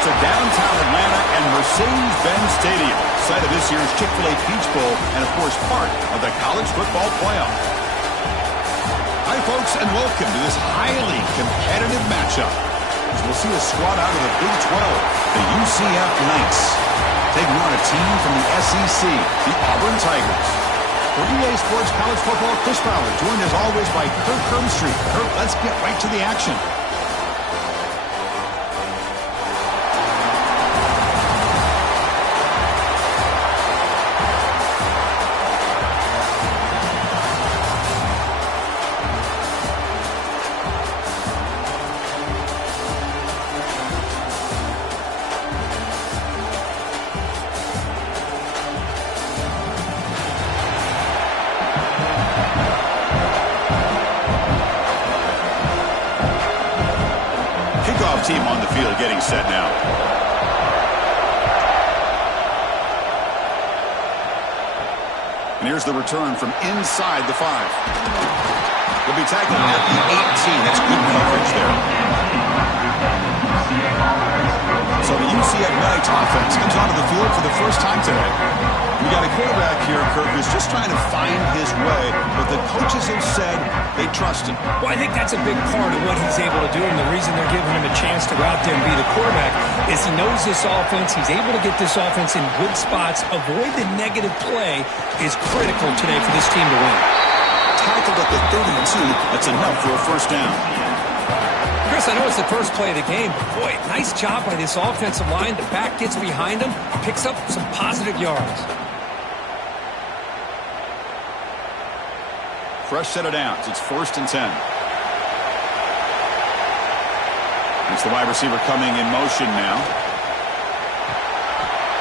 to downtown Atlanta and Mercedes-Benz Stadium, site of this year's Chick-fil-A Peach Bowl and, of course, part of the college football playoff. Hi, folks, and welcome to this highly competitive matchup. As we'll see a squad out of the Big 12, the UCF Knights, taking on a team from the SEC, the Auburn Tigers. For EA Sports College Football, Chris Fowler, joined as always by Kirk Herbstreit. Kirk, let's get right to the action. Team on the field getting set now. And here's the return from inside the 5. They'll be tackling at the 18. That's good coverage there. So the UCF Knights offense comes onto the field for the first time today. We got a quarterback here, Kirk, who's just trying to find his way, but the coaches have said they trust him. Well, I think that's a big part of what he's able to do, and the reason they're giving him a chance to go out there and be the quarterback is he knows this offense. He's able to get this offense in good spots. Avoid the negative play is critical today for this team to win. Tackled at the 32. That's enough for a first down. Chris, I know it's the first play of the game, but boy, nice job by this offensive line. The back gets behind him, picks up some positive yards. Fresh set of downs. It's 1st and 10. It's the wide receiver coming in motion now.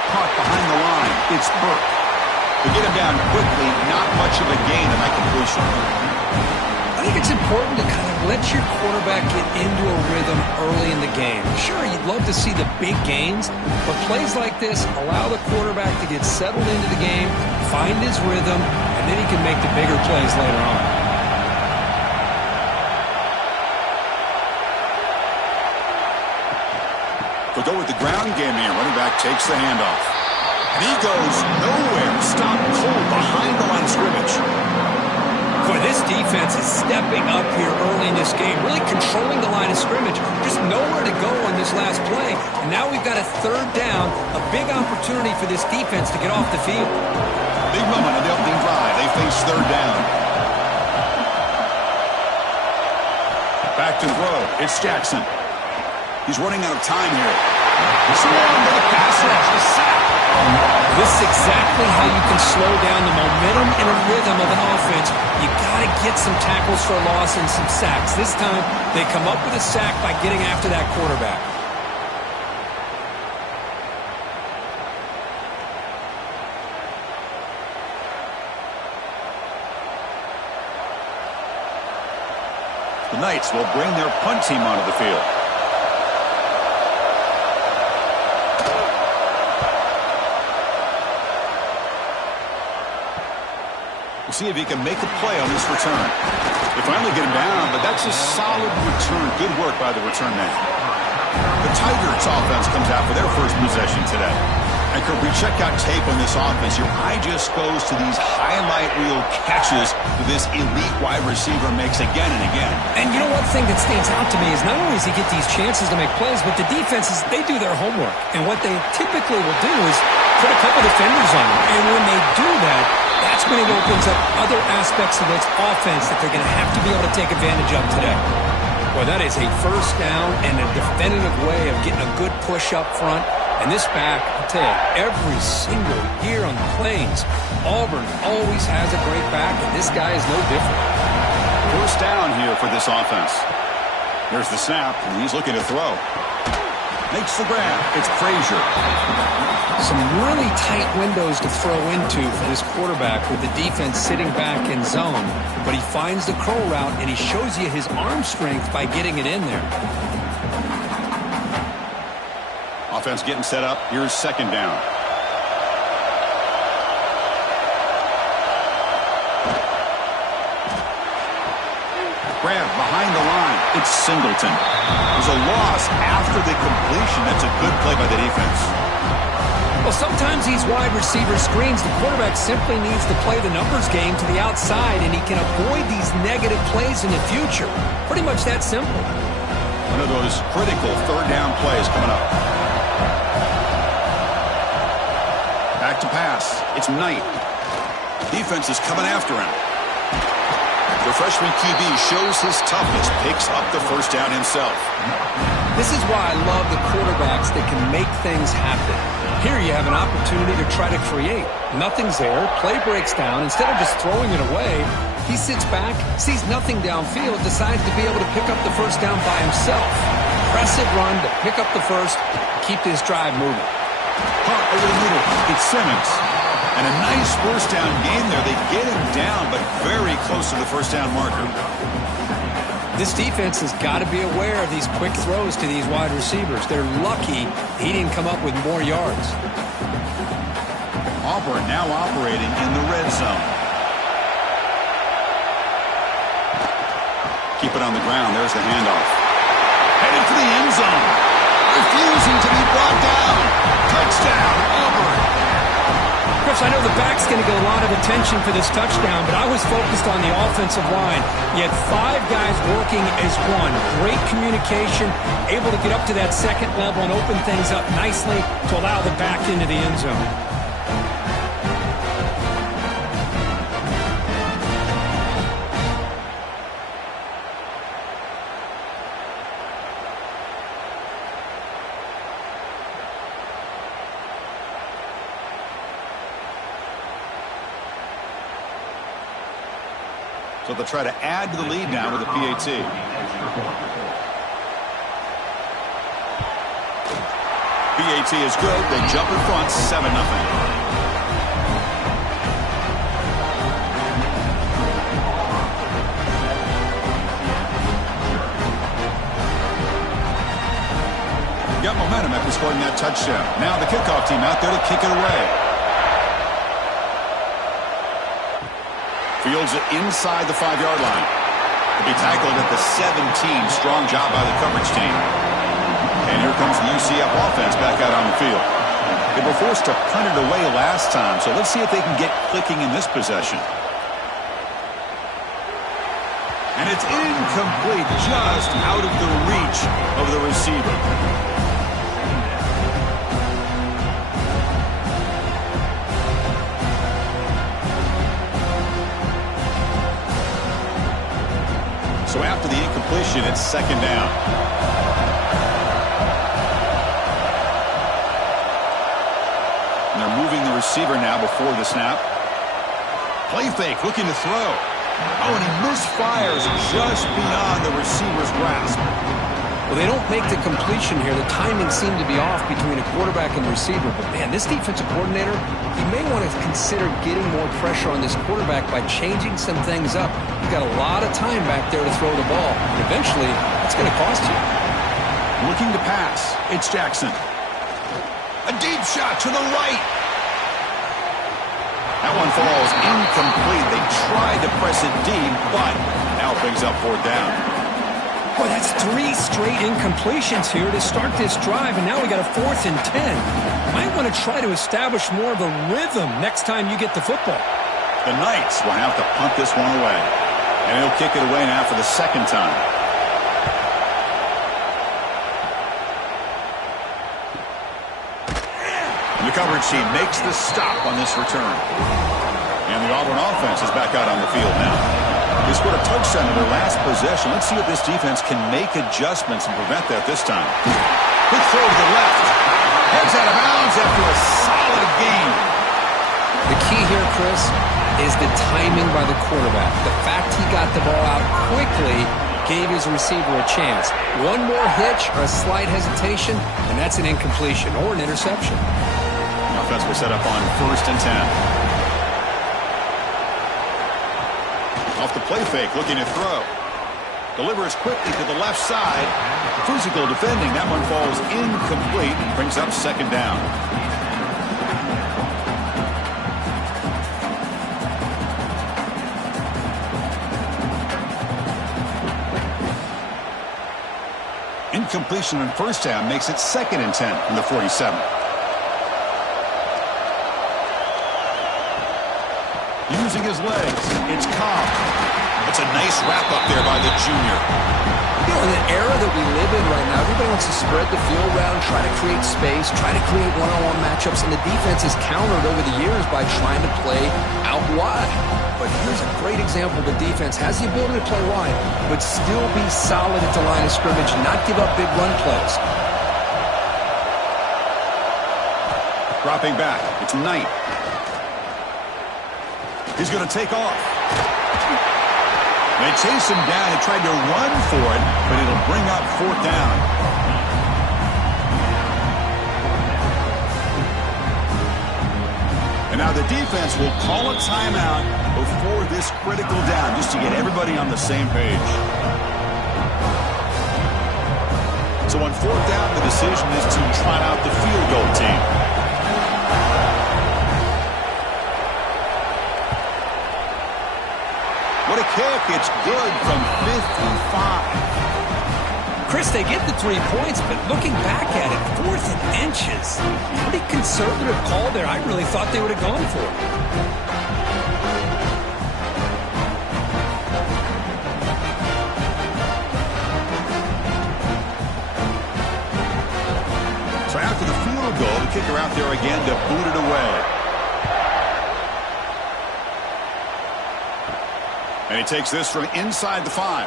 Caught behind the line. It's Burke. They get him down quickly. Not much of a gain in that completion. I think it's important to kind of let your quarterback get into a rhythm early in the game. Sure, you'd love to see the big gains, but plays like this allow the quarterback to get settled into the game, find his rhythm, and then he can make the bigger plays later on. They'll go with the ground game here. Running back takes the handoff. And he goes nowhere. Stop cold behind the line of scrimmage. Boy, this defense is stepping up here early in this game, really controlling the line of scrimmage. Just nowhere to go on this last play. And now we've got a 3rd down, a big opportunity for this defense to get off the field. Big moment in the opening drive. They face 3rd down. Back to throw. It's Jackson. He's running out of time here. He's on to the pass rush. The sack. This is exactly how you can slow down the momentum and a rhythm of an offense. You got to get some tackles for a loss and some sacks. This time, they come up with a sack by getting after that quarterback. The Knights will bring their punt team onto the field. We'll see if he can make a play on this return. They finally get him down, but that's a solid return. Good work by the return man. The Tigers offense comes out for their first possession today. And Kirk, we check out tape on this offense. Your eye just goes to these highlight reel catches that this elite wide receiver makes again and again. And you know, one thing that stands out to me is not only does he get these chances to make plays, but the defenses, they do their homework. And what they typically will do is put a couple defenders on him. And when they do that, that's when it opens up other aspects of its offense that they're going to have to be able to take advantage of today. Boy, that is a first down and a definitive way of getting a good push up front. And this back, I'll tell you, every single year on the Plains, Auburn always has a great back, and this guy is no different. First down here for this offense. There's the snap, and he's looking to throw. Makes the grab. It's Frazier. Some really tight windows to throw into for this quarterback with the defense sitting back in zone. But he finds the curl route, and he shows you his arm strength by getting it in there. Offense getting set up. Here's 2nd down. Grab behind the line. It's Singleton. There's a loss after the completion. That's a good play by the defense. Well, sometimes these wide receiver screens, the quarterback simply needs to play the numbers game to the outside, and he can avoid these negative plays in the future. Pretty much that simple. One of those critical third down plays coming up. Back to pass. It's Knight. Defense is coming after him. The freshman QB shows his toughness, picks up the first down himself. This is why I love the quarterbacks that can make things happen. Here you have an opportunity to try to create. Nothing's there. Play breaks down. Instead of just throwing it away, he sits back, sees nothing downfield, decides to be able to pick up the first down by himself. Impressive run to pick up the first, keep this drive moving. Hot over the middle. It's Simmons. And a nice first down gain there. They get him down, but very close to the first down marker. This defense has got to be aware of these quick throws to these wide receivers. They're lucky he didn't come up with more yards. Auburn now operating in the red zone. Keep it on the ground. There's the handoff. Headed for the end zone. Refusing to be brought down. Touchdown, Auburn. Chris, I know the back's going to get a lot of attention for this touchdown, but I was focused on the offensive line. You had 5 guys working as one. Great communication, able to get up to that second level and open things up nicely to allow the back into the end zone. So they'll try to add to the lead now with a PAT. PAT is good. They jump in front, 7-0. Got momentum after scoring that touchdown. Now the kickoff team out there to kick it away. Fields it inside the 5-yard line. To be tackled at the 17. Strong job by the coverage team. And here comes the UCF offense back out on the field. They were forced to punt it away last time, so let's see if they can get clicking in this possession. And it's incomplete, just out of the reach of the receiver. So after the incompletion, it's second down. And they're moving the receiver now before the snap. Play fake, looking to throw. Oh, and he misfires just beyond the receiver's grasp. Well, they don't make the completion here. The timing seemed to be off between a quarterback and receiver. But, man, this defensive coordinator, he may want to consider getting more pressure on this quarterback by changing some things up. You've got a lot of time back there to throw the ball. And eventually, it's going to cost you. Looking to pass. It's Jackson. A deep shot to the right. That one falls incomplete. They tried to press it deep, but now it brings up fourth down. Boy, that's 3 straight incompletions here to start this drive, and now we got a 4th and 10. You might want to try to establish more of a rhythm next time you get the football. The Knights will have to punt this one away. And he'll kick it away now for the second time. And the coverage team makes the stop on this return. And the Auburn offense is back out on the field now. They scored a touchdown in their last possession. Let's see if this defense can make adjustments and prevent that this time. Quick throw to the left. Heads out of bounds after a solid gain. The key here, Chris, is the timing by the quarterback. The fact he got the ball out quickly gave his receiver a chance. One more hitch or a slight hesitation, and that's an incompletion or an interception. The offense will set up on 1st and 10. Off the play fake, looking to throw. Delivers quickly to the left side. Physical defending. That one falls incomplete. Brings up second down. Incompletion on first down makes it 2nd and 10 from the 47. Using his legs, it's Cobb. It's a nice wrap-up there by the junior. You know, in the era that we live in right now, everybody wants to spread the field around, try to create space, try to create one-on-one matchups, and the defense has countered over the years by trying to play out wide. But here's a great example. The defense has the ability to play wide, but still be solid at the line of scrimmage, not give up big run plays. Dropping back, it's Knight. He's going to take off. They chase him down and tried to run for it, but it'll bring up 4th down. And now the defense will call a timeout before this critical down, just to get everybody on the same page. So on 4th down, the decision is to trot out the field goal team. What a kick. It's good from 55. Chris, they get the 3 points, but looking back at it, 4th and inches. Pretty conservative call there. I really thought they would have gone for it. So after the field goal, the kicker out there again to boot it away. And he takes this from inside the 5.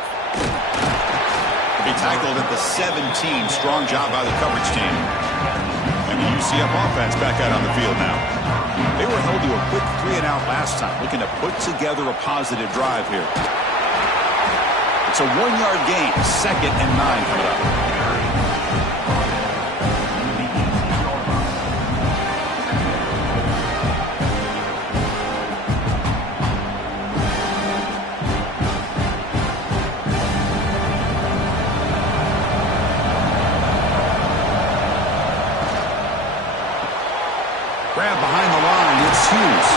He tackled at the 17. Strong job by the coverage team. And the UCF offense back out on the field now. They were held to a quick 3-and-out last time, looking to put together a positive drive here. It's a 1-yard gain, 2nd and 9 coming up. Grab behind the line, it's Hughes.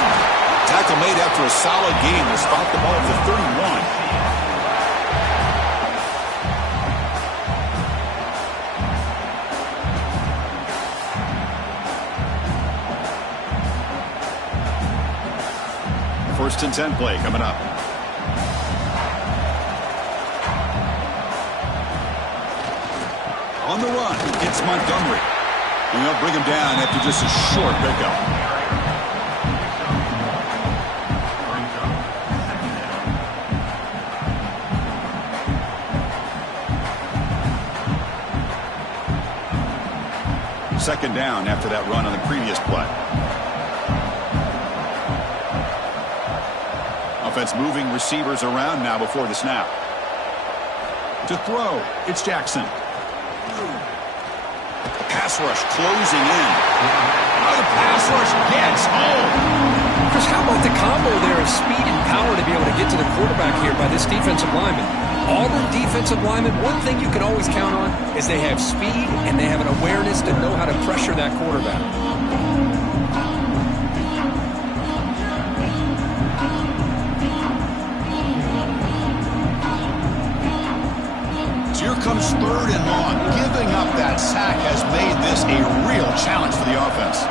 Tackle made after a solid gain to stop the ball at the 31. First and 10 play coming up. On the run, it's Montgomery. And they'll bring him down after just a short pickup. Second down after that run on the previous play. Offense moving receivers around now before the snap. To throw, it's Jackson. Pass rush closing in. Oh, the pass rush gets home. Chris, how about the combo there of speed and power to be able to get to the quarterback here by this defensive lineman? Auburn defensive lineman, one thing you can always count on is they have speed and they have an awareness to know how to pressure that quarterback. Here comes 3rd and long. Giving up that sack has made this a real challenge for the offense.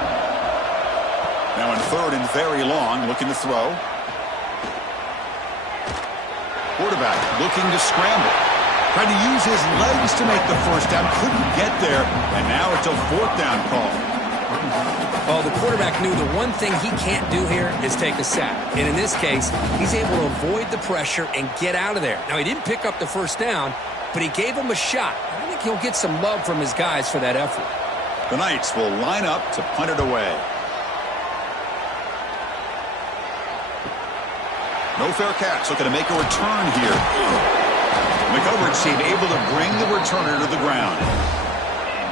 Now in 3rd and very long, looking to throw. Quarterback looking to scramble. Trying to use his legs to make the first down. Couldn't get there. And now it's a 4th down call. Well, the quarterback knew the one thing he can't do here is take a sack. And in this case, he's able to avoid the pressure and get out of there. Now, he didn't pick up the first down, but he gave him a shot. I think he'll get some love from his guys for that effort. The Knights will line up to punt it away. No fair catch. Looking to make a return here. The coverage team able to bring the returner to the ground.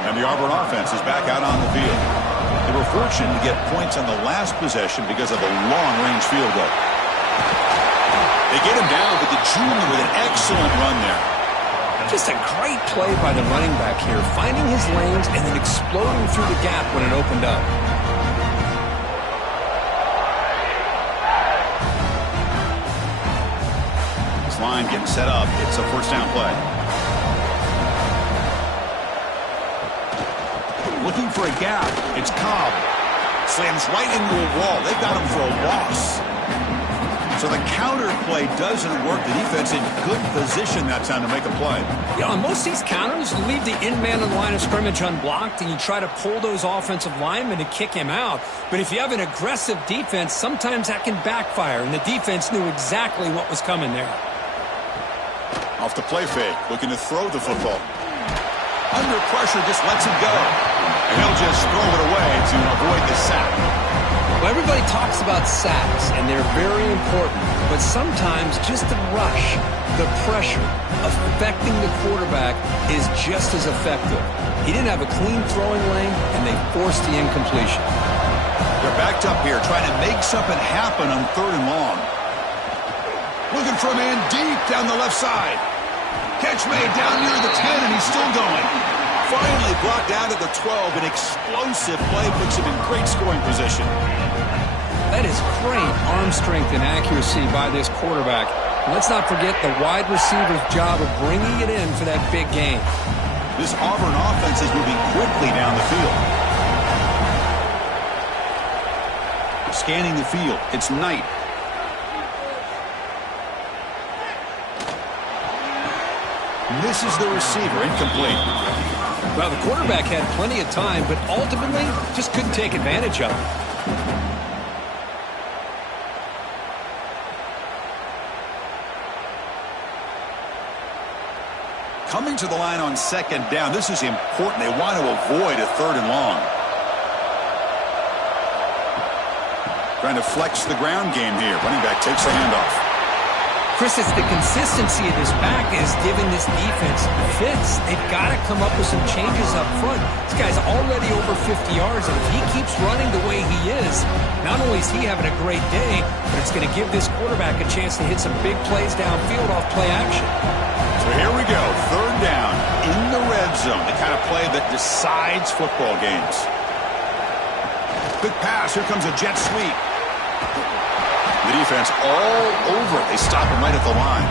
And the Auburn offense is back out on the field. They were fortunate to get points on the last possession because of a long-range field goal. They get him down, but the junior with an excellent run there. Just a great play by the running back here, finding his lanes and then exploding through the gap when it opened up. This line getting set up. It's a first down play. Looking for a gap. It's Cobb. Slams right into a wall. They've got him for a loss. So the counter play doesn't work. The defense in good position that time to make a play. Yeah, on most of these counters, you leave the in-man on the line of scrimmage unblocked, and you try to pull those offensive linemen to kick him out. But if you have an aggressive defense, sometimes that can backfire, and the defense knew exactly what was coming there. Off the play fake, looking to throw the football. Under pressure, just lets it go. And he'll just throw it away to avoid the sack. Well, everybody talks about sacks, and they're very important. But sometimes just the rush, the pressure, affecting the quarterback is just as effective. He didn't have a clean throwing lane, and they forced the incompletion. They're backed up here, trying to make something happen on 3rd and long. Looking for a man deep down the left side. Catch made down near the 10, and he's still going. Finally brought down to the 12. An explosive play puts him in great scoring position. That is great arm strength and accuracy by this quarterback. Let's not forget the wide receiver's job of bringing it in for that big game. This Auburn offense is moving quickly down the field. Scanning the field, it's Knight. Misses the receiver, incomplete. Well, the quarterback had plenty of time, but ultimately just couldn't take advantage of it. Coming to the line on 2nd down. This is important. They want to avoid a 3rd and long. Trying to flex the ground game here. Running back takes the handoff. Chris, it's the consistency of this back is giving this defense fits. They've got to come up with some changes up front. This guy's already over 50 yards, and if he keeps running the way he is, not only is he having a great day, but it's going to give this quarterback a chance to hit some big plays downfield off play action. So here we go, 3rd down in the red zone, the kind of play that decides football games. Quick pass, here comes a jet sweep. The defense all over it. They stop him right at the line.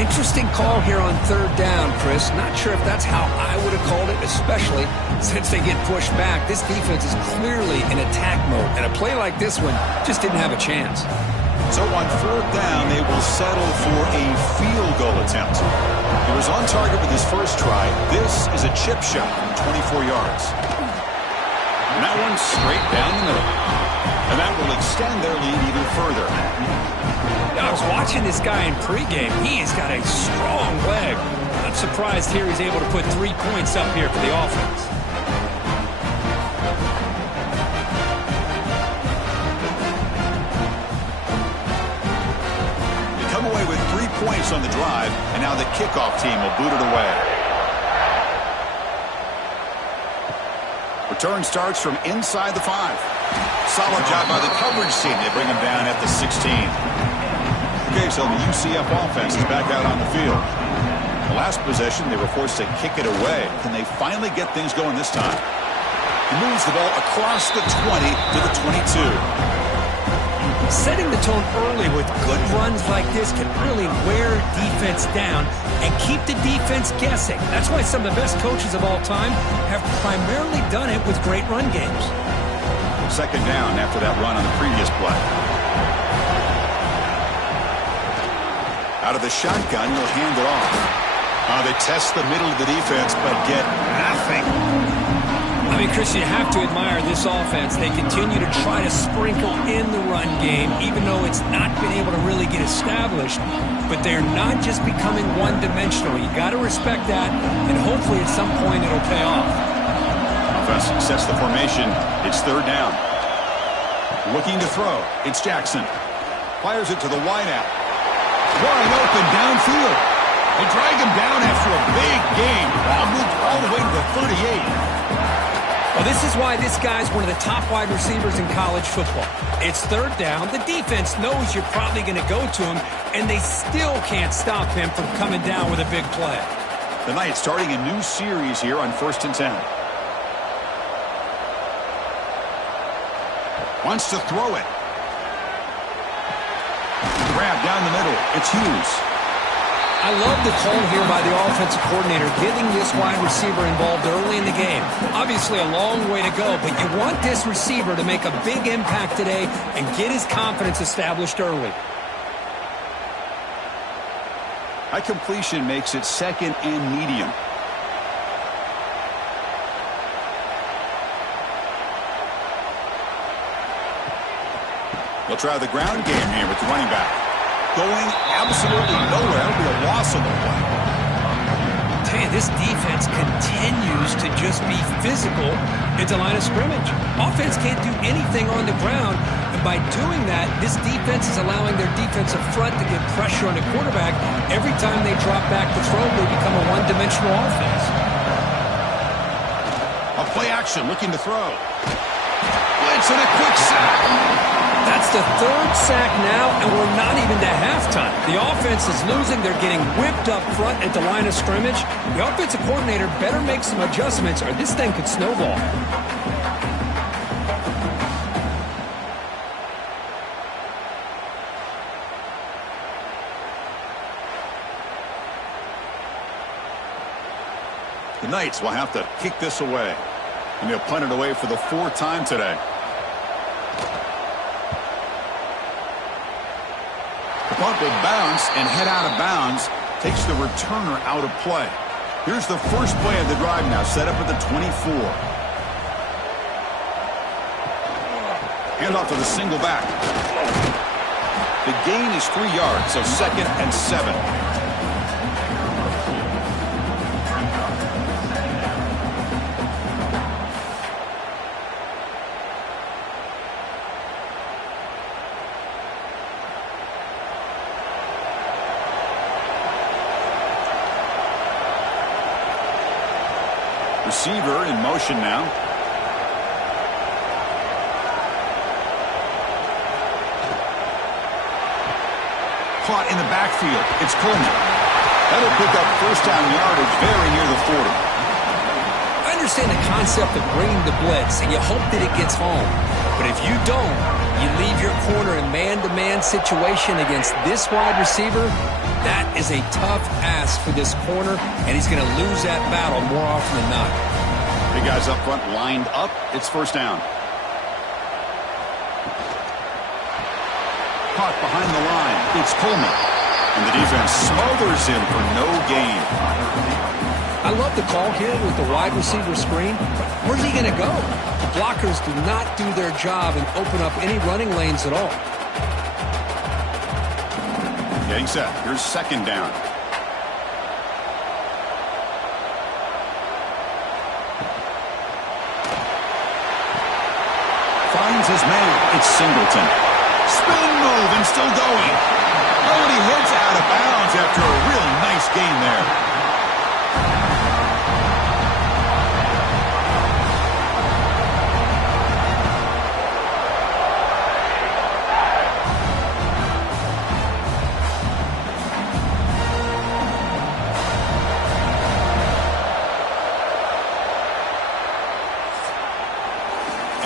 Interesting call here on 3rd down, Chris. Not sure if that's how I would have called it, especially since they get pushed back. This defense is clearly in attack mode, and a play like this one just didn't have a chance. So on 4th down, they will settle for a field goal attempt. He was on target with his first try. This is a chip shot from 24 yards. And that one's straight down the middle. And that will extend their lead even further. I was watching this guy in pregame. He has got a strong leg. Not surprised here he's able to put 3 points up here for the offense. They come away with 3 points on the drive, and now the kickoff team will boot it away. Return starts from inside the 5. Solid job by the coverage team. They bring him down at the 16. Okay, so the UCF offense is back out on the field. The last possession, they were forced to kick it away. Can they finally get things going this time? He moves the ball across the 20 to the 22. Setting the tone early with good runs like this can really wear defense down and keep the defense guessing. That's why some of the best coaches of all time have primarily done it with great run games. 2nd down after that run on the previous play. Out of the shotgun, he'll hand it off. They test the middle of the defense, but get nothing. I mean, Chris, you have to admire this offense. They continue to try to sprinkle in the run game, even though it's not been able to really get established. But they're not just becoming one-dimensional. You got to respect that, and hopefully at some point it'll pay off. Offense sets the formation. It's 3rd down. Looking to throw. It's Jackson. Fires it to the wideout. Wide open downfield. They drag him down after a big game. Ball moved all the way to the 38. Well, this is why this guy's one of the top wide receivers in college football. It's 3rd down. The defense knows you're probably going to go to him, and they still can't stop him from coming down with a big play. The Knights starting a new series here on 1st and 10. Wants to throw it. Grab down the middle. It's Hughes. I love the call here by the offensive coordinator, getting this wide receiver involved early in the game. Obviously a long way to go, but you want this receiver to make a big impact today and get his confidence established early. High completion makes it second and medium. They'll try the ground game here with the running back. Going absolutely nowhere. It'll be a loss on the play. Man, this defense continues to just be physical at the line of scrimmage. Offense can't do anything on the ground, and by doing that, this defense is allowing their defensive front to get pressure on the quarterback. Every time they drop back to throw, they become a one-dimensional offense. A play action, looking to throw. Blitz and a quick sack. That's the third sack now, and we're not even to halftime. The offense is losing. They're getting whipped up front at the line of scrimmage. The offensive coordinator better make some adjustments, or this thing could snowball. The Knights will have to kick this away. And they'll punt it away for the fourth time today. The punt will bounce and head out of bounds. Takes the returner out of play. Here's the first play of the drive now, set up at the 24. Hand off to the single back. The gain is 3 yards, so second and 7. Receiver in motion now. Caught in the backfield. It's Coleman. That'll pick up first down yardage very near the 40. I understand the concept of bringing the blitz, and you hope that it gets home. But if you don't, you leave your corner in man-to-man situation against this wide receiver. That is a tough ask for this corner, and he's going to lose that battle more often than not. Big guys up front lined up. It's first down. Caught behind the line. It's Coleman. And the defense smothers him for no gain. I love the call here with the wide receiver screen. Where's he going to go? The blockers do not do their job and open up any running lanes at all. Getting set. Here's second down. Finds his man. It's Singleton. Spin move and still going. Oh, and he heads out of bounds after a real nice gain there.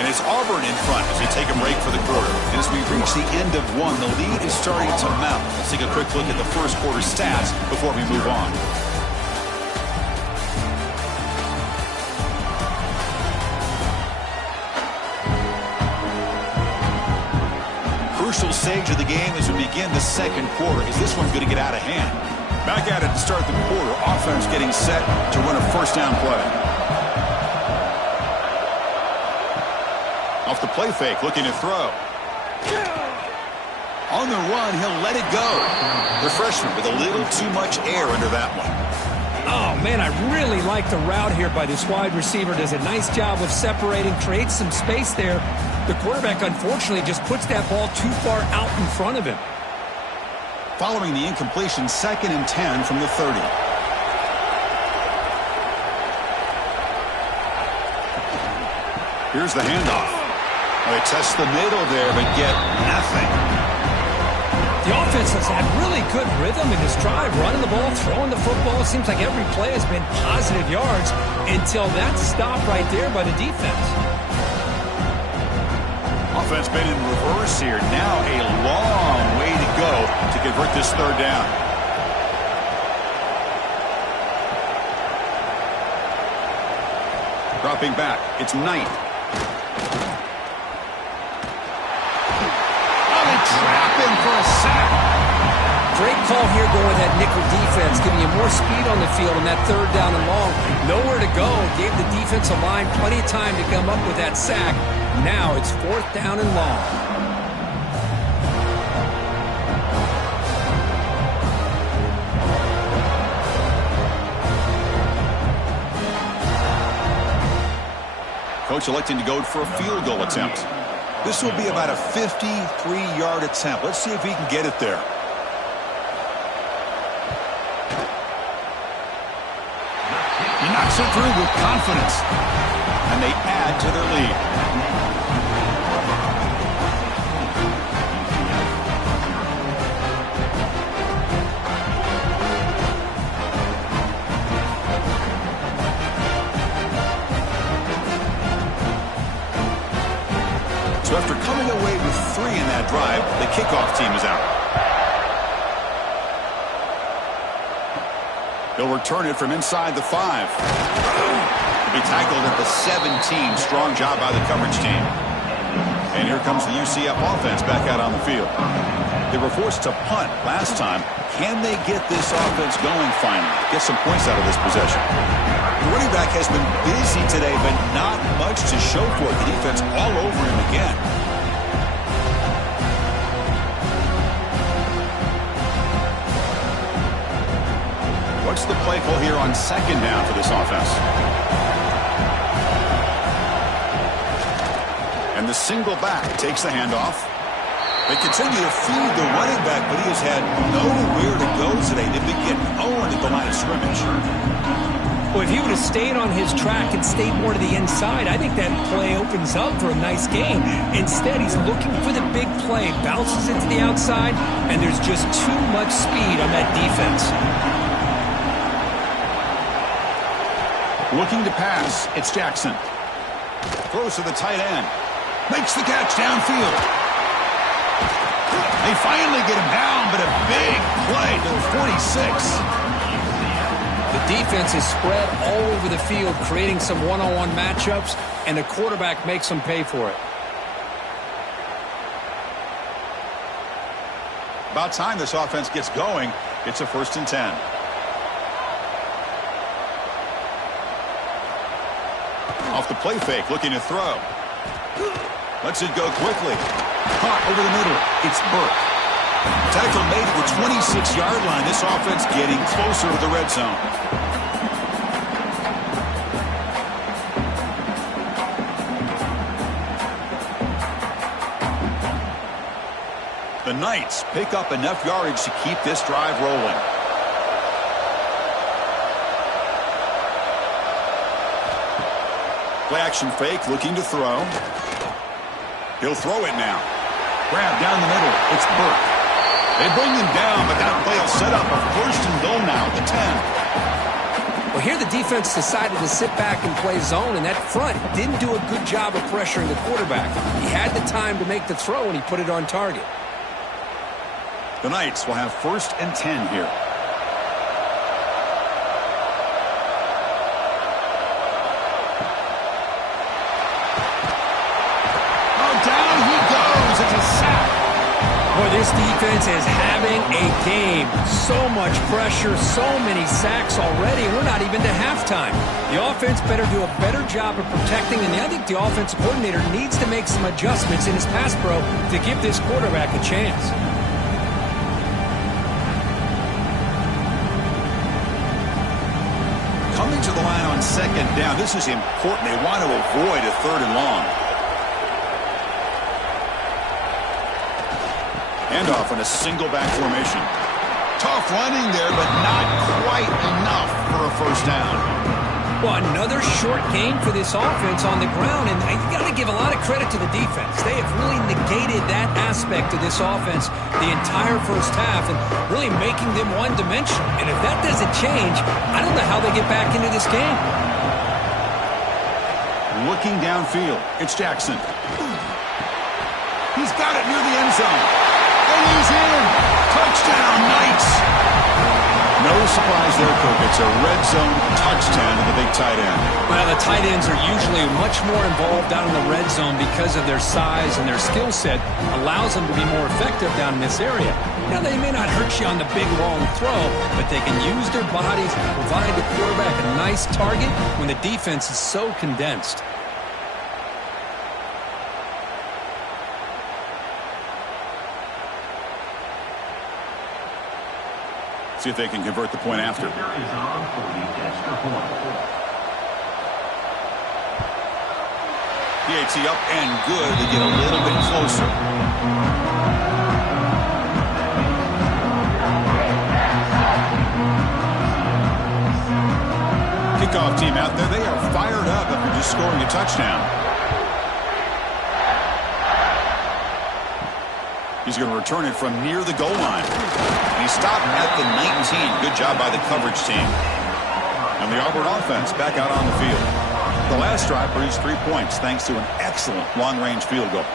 It's Auburn in front as we take a break for the quarter. And as we reach the end of one, the lead is starting to mount. Let's take a quick look at the first quarter stats before we move on. Crucial stage of the game as we begin the second quarter. Is this one going to get out of hand? Back at it to start the quarter. Offense getting set to run a first down play. Off the play fake, looking to throw. On the run, he'll let it go. The freshman with a little too much air under that one. Oh, man, I really like the route here by this wide receiver. Does a nice job of separating, creates some space there. The quarterback, unfortunately, just puts that ball too far out in front of him. Following the incompletion, 2nd and 10 from the 30. Here's the handoff. They test the middle there, but get nothing. The offense has had really good rhythm in this drive, running the ball, throwing the football. It seems like every play has been positive yards until that stop right there by the defense. Offense been in reverse here. Now a long way to go to convert this third down. Dropping back, it's Knight. Oh, they trap him for a sack. Great call here going with that nickel defense, giving you more speed on the field on that third down and long. Nowhere to go. Gave the defensive line plenty of time to come up with that sack. Now it's 4th down and long. Coach electing to go for a field goal attempt. This will be about a 53-yard attempt. Let's see if he can get it there. He knocks it through with confidence. And they add to their lead. So after coming away with 3 in that drive, the kickoff team is out. He'll return it from inside the 5. He'll be tackled at the 17. Strong job by the coverage team. And here comes the UCF offense back out on the field. They were forced to punt last time. Can they get this offense going finally? Get some points out of this possession. The running back has been busy today, but not much to show for it. The defense all over him again. What's the play call here on 2nd down for this offense? And the single back takes the handoff. They continue to feed the running back, but he has had nowhere to go today. They've been getting owned at the line of scrimmage. Well, if he would have stayed on his track and stayed more to the inside, I think that play opens up for a nice game. Instead, he's looking for the big play, bounces it to the outside, and there's just too much speed on that defense. Looking to pass, it's Jackson. Throws to the tight end. Makes the catch downfield. They finally get him down, but a big play to the 46. The defense is spread all over the field, creating some one-on-one matchups, and the quarterback makes them pay for it. About time this offense gets going. It's a 1st and 10. Off the play fake, looking to throw. Lets it go quickly. Caught over the middle. It's Burke. Tackle made at the 26-yard line. This offense getting closer to the red zone. The Knights pick up enough yardage to keep this drive rolling. Play action fake, looking to throw. He'll throw it now. Grab down the middle. It's Burke. They bring him down, but that play will set up a 1st and goal now at the 10. Well, here the defense decided to sit back and play zone, and that front didn't do a good job of pressuring the quarterback. He had the time to make the throw, and he put it on target. The Knights will have 1st and 10 here. Boy, this defense is having a game. So much pressure, so many sacks already. We're not even to halftime. The offense better do a better job of protecting, and I think the offensive coordinator needs to make some adjustments in his pass pro to give this quarterback a chance. Coming to the line on 2nd down. This is important. They want to avoid a 3rd and long. Handoff in a single back formation. Tough running there, but not quite enough for a 1st down. Well, another short game for this offense on the ground, and you got to give a lot of credit to the defense. They have really negated that aspect of this offense the entire 1st half and really making them one-dimensional. And if that doesn't change, I don't know how they get back into this game. Looking downfield, it's Jackson. He's got it near the end zone. And he's in. Touchdown, Knights. No surprise there, Cook. It's a red zone touchdown to the big tight end. Well, the tight ends are usually much more involved down in the red zone because of their size, and their skill set allows them to be more effective down in this area. Now, they may not hurt you on the big, long throw, but they can use their bodies to provide the quarterback a nice target when the defense is so condensed. See if they can convert the point after. PAT up and good. They get a little bit closer. Kickoff team out there. They are fired up after just scoring a touchdown. He's going to return it from near the goal line. And he stopped at the 19. Good job by the coverage team. And the Auburn offense back out on the field. The last drive produced 3 points thanks to an excellent long-range field goal.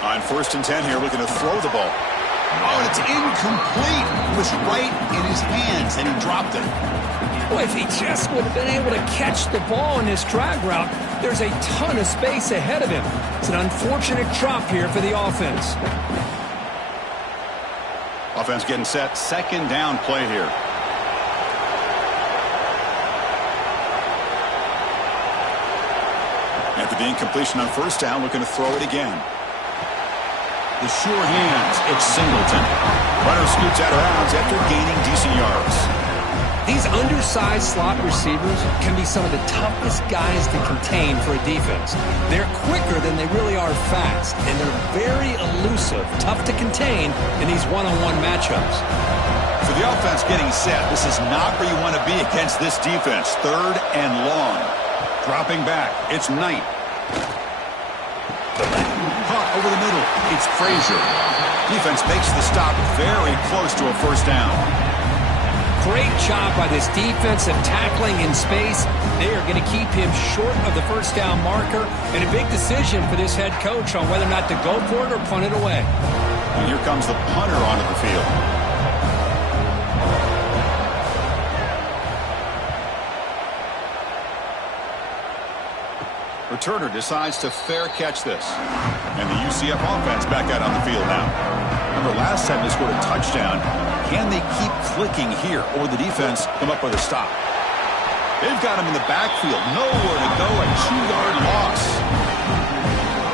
On 1st and 10 here, looking to throw the ball. Oh, and it's incomplete. It was right in his hands, and he dropped it. Boy, if he just would have been able to catch the ball in this drag route, there's a ton of space ahead of him. It's an unfortunate drop here for the offense. Offense getting set. 2nd down play here. After the incompletion on 1st down, looking to throw it again. The sure hands. It's Singleton. Runner scoots out of bounds after gaining decent yards. These undersized slot receivers can be some of the toughest guys to contain for a defense. They're quicker than they really are fast, and they're very elusive, tough to contain in these one-on-one matchups. So the offense getting set. This is not where you want to be against this defense. 3rd and long. Dropping back. It's Knight. Caught over the middle. It's Frazier. Defense makes the stop very close to a 1st down. Great job by this defensive tackling in space. They are going to keep him short of the 1st down marker, and a big decision for this head coach on whether or not to go for it or punt it away. And here comes the punter onto the field. Returner decides to fair catch this. And the UCF offense back out on the field now. Remember last time they scored a touchdown. Can they keep clicking here, or the defense come up with a stop? They've got him in the backfield. Nowhere to go. A 2-yard loss.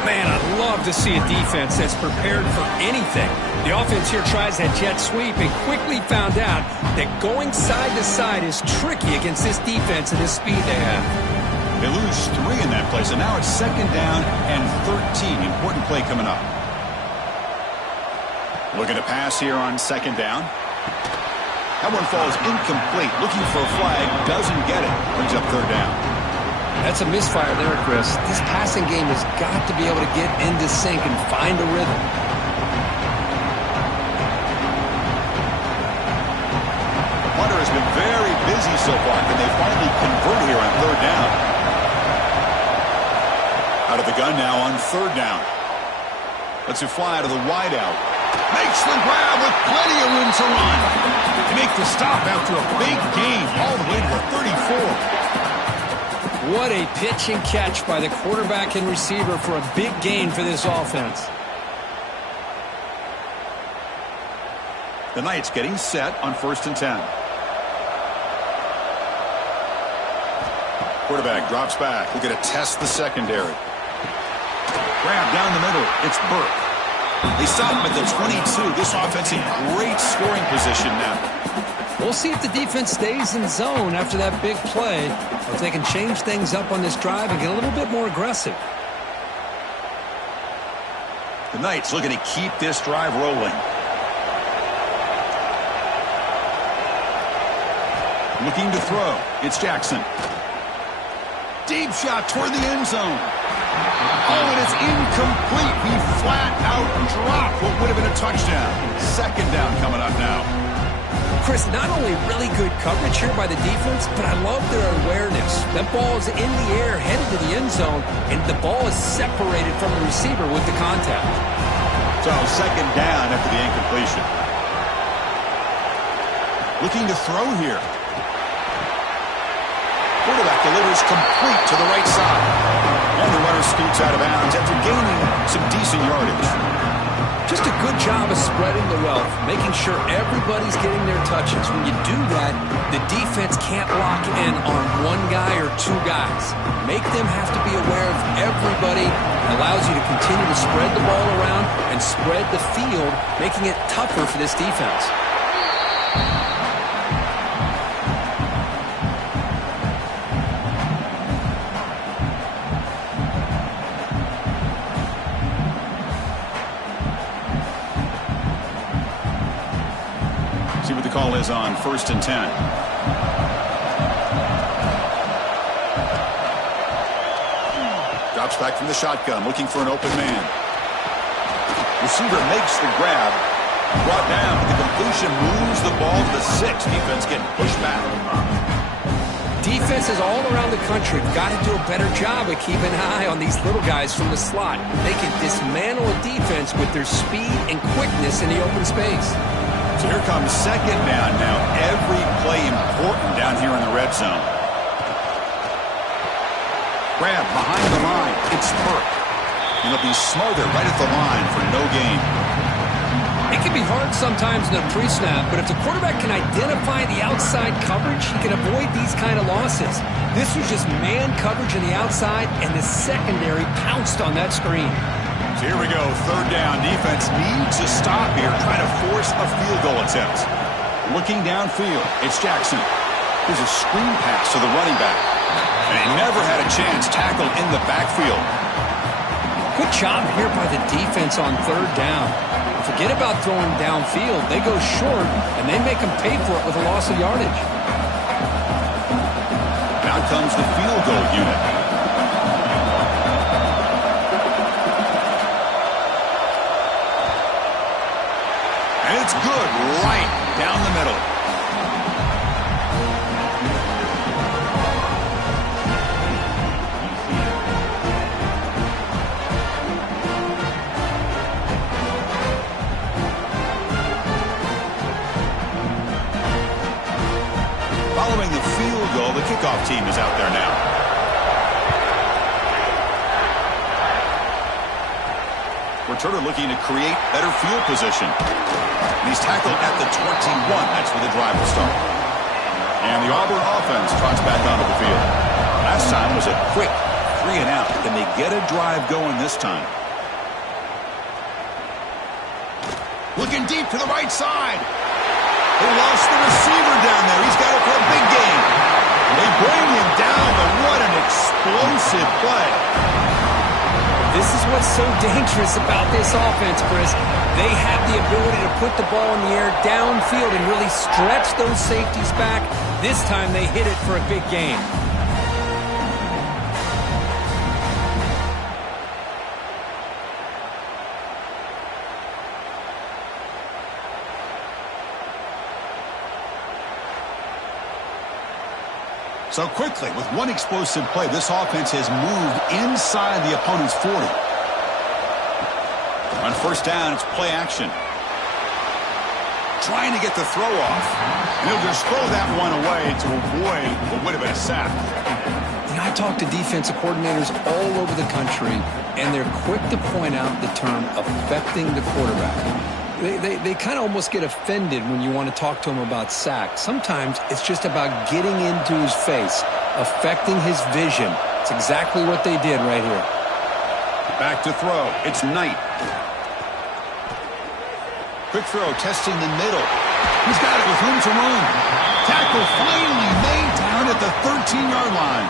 Man, I'd love to see a defense that's prepared for anything. The offense here tries that jet sweep and quickly found out that going side to side is tricky against this defense and this speed they have. They lose 3 in that place, and now it's 2nd down and 13. Important play coming up. Looking to pass here on 2nd down. That one falls incomplete. Looking for a flag. Doesn't get it. Brings up 3rd down. That's a misfire there, Chris. This passing game has got to be able to get into sync and find a rhythm. The punter has been very busy so far. Can they finally convert here on 3rd down? Out of the gun now on 3rd down. Lets it fly out of the wideout. Makes the grab with plenty of room to run. They make the stop after a big gain all the way to the 34. What a pitch and catch by the quarterback and receiver for a big gain for this offense. The Knights getting set on 1st and 10. Quarterback drops back. We're going to test the secondary. Grab down the middle. It's Burke. They stop him at the 22. This offense in great scoring position now. We'll see if the defense stays in zone after that big play, or if they can change things up on this drive and get a little bit more aggressive. The Knights looking to keep this drive rolling. Looking to throw. It's Jackson. Deep shot toward the end zone. Oh, and it's incomplete. He flat out dropped what would have been a touchdown. 2nd down coming up now. Chris, not only really good coverage here by the defense, but I love their awareness. That ball is in the air, headed to the end zone, and the ball is separated from the receiver with the contact. So 2nd down after the incompletion. Looking to throw here. Quarterback delivers complete to the right side. And the runner scoots out of bounds after gaining some decent yardage. Just a good job of spreading the wealth, making sure everybody's getting their touches. When you do that, the defense can't lock in on one guy or two guys. Make them have to be aware of everybody. It allows you to continue to spread the ball around and spread the field, making it tougher for this defense. See what the call is on 1st and 10. Drops back from the shotgun, looking for an open man. Receiver makes the grab. Brought down. The completion moves the ball to the 6. Defense getting pushed back. Defenses all around the country have got to do a better job of keeping an eye on these little guys from the slot. They can dismantle a defense with their speed and quickness in the open space. So here comes 2nd down now. Every play important down here in the red zone. Grab behind the line. It's Burke. And they'll be smothered right at the line for no gain. It can be hard sometimes in a pre-snap, but if the quarterback can identify the outside coverage, he can avoid these kind of losses. This was just man coverage on the outside, and the secondary pounced on that screen. So here we go, 3rd down. Defense needs to stop here, trying to force a field goal attempt. Looking downfield, it's Jackson. Here's a screen pass to the running back. And he never had a chance tackled in the backfield. Good job here by the defense on 3rd down. Forget about throwing downfield. They go short, and they make them pay for it with a loss of yardage. Now comes the field goal unit. And it's good right down the middle. Following the field goal, the kickoff team is out there now. Returner looking to create better field position. And he's tackled at the 21. That's where the drive will start. And the Auburn offense trots back onto the field. Last time was a quick 3 and out. Can they get a drive going this time? Looking deep to the right side. They lost the receiver down there. He's got it for a big game. They bring him down, but what an explosive play. This is what's so dangerous about this offense, Chris. They have the ability to put the ball in the air downfield and really stretch those safeties back. This time they hit it for a big game. So quickly, with one explosive play, this offense has moved inside the opponent's 40. On 1st down, it's play action. Trying to get the throw off. And he'll just throw that one away to avoid what would have been a sack. You know, I talk to defensive coordinators all over the country, and they're quick to point out the term affecting the quarterback. They kind of almost get offended when you want to talk to them about sacks. Sometimes it's just about getting into his face, affecting his vision. It's exactly what they did right here. Back to throw. It's Knight. Quick throw, testing the middle. He's got it with room to run. Tackle finally made down at the 13-yard line.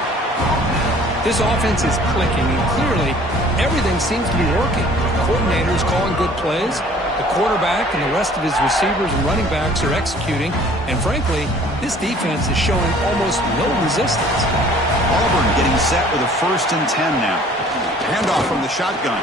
This offense is clicking, and clearly everything seems to be working. The coordinator is calling good plays. The quarterback and the rest of his receivers and running backs are executing. And frankly, this defense is showing almost no resistance. Auburn getting set with a 1st and 10 now. Handoff from the shotgun.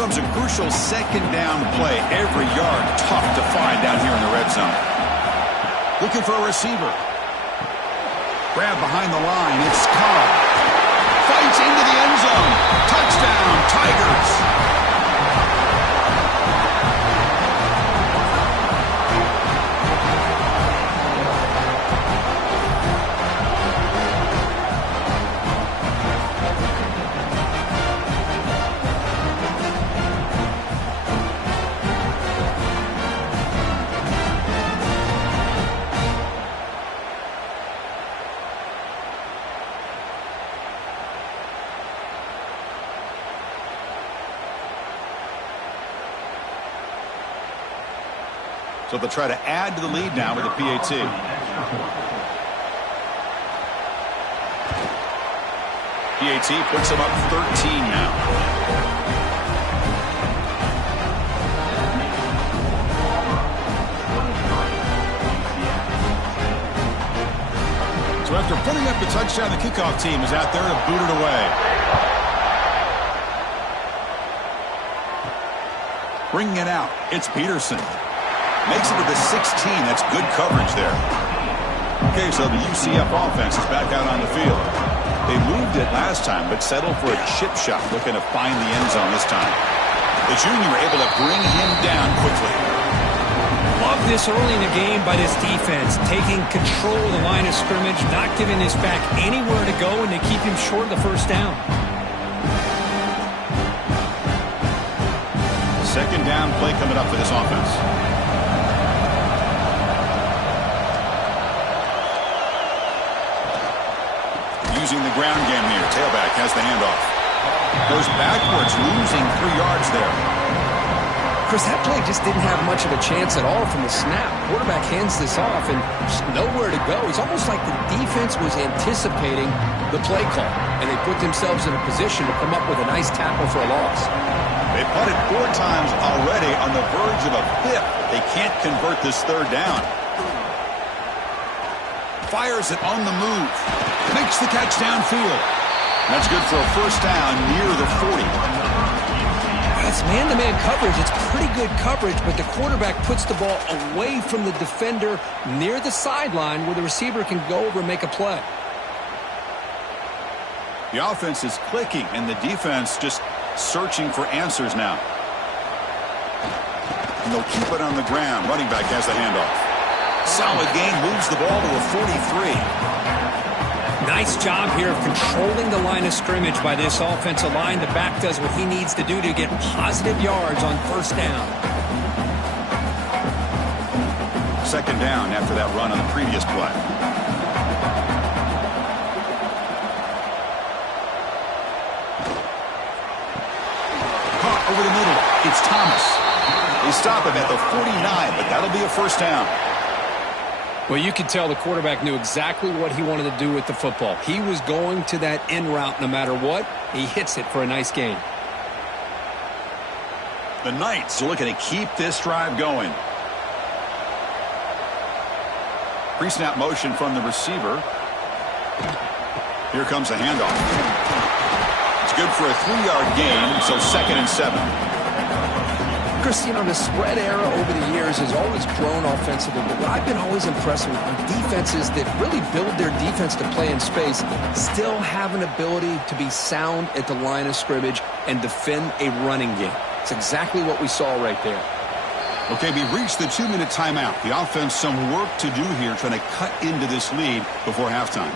comes a crucial second down play. Every yard tough to find down here in the red zone. Looking for a receiver. Grab behind the line. It's Cobb. Fights into the end zone. Touchdown, Tigers. So they'll try to add to the lead now with a PAT. PAT puts them up 13 now. So after putting up the touchdown, the kickoff team is out there to boot it away. Bringing it out, it's Peterson. Makes it to the 16. That's good coverage there. Okay, so the UCF offense is back out on the field. They moved it last time, but settled for a chip shot, looking to find the end zone this time. The junior able to bring him down quickly. Love this early in the game by this defense, taking control of the line of scrimmage, not giving this back anywhere to go, and to keep him short of the first down. Second down play coming up for this offense. Using the ground game here. Tailback has the handoff. Goes backwards, losing 3 yards there. Chris, that play just didn't have much of a chance at all from the snap. Quarterback hands this off and just nowhere to go. It's almost like the defense was anticipating the play call, and they put themselves in a position to come up with a nice tackle for a loss. They punted 4 times already, on the verge of a 5th. They can't convert this third down. Fires it on the move. Makes the catch downfield. That's good for a first down near the 40. It's man-to-man coverage. It's pretty good coverage, but the quarterback puts the ball away from the defender near the sideline where the receiver can go over and make a play. The offense is clicking, and the defense just searching for answers now. And they'll keep it on the ground. Running back has the handoff. Solid gain, moves the ball to a 43. Nice job here of controlling the line of scrimmage by this offensive line. The back does what he needs to do to get positive yards on first down. Second down after that run on the previous play. Caught over the middle. It's Thomas. They stop him at the 49, but that'll be a first down. Well, you could tell the quarterback knew exactly what he wanted to do with the football. He was going to that in route no matter what. He hits it for a nice gain. The Knights are looking to keep this drive going. Pre-snap motion from the receiver. Here comes a handoff. It's good for a 3-yard gain, so 2nd and 7. Chris, you know, the spread era over the years has always grown offensively, but what I've been always impressed with are defenses that really build their defense to play in space, still have an ability to be sound at the line of scrimmage and defend a running game. It's exactly what we saw right there. Okay, we reached the 2-minute timeout. The offense some work to do here, trying to cut into this lead before halftime.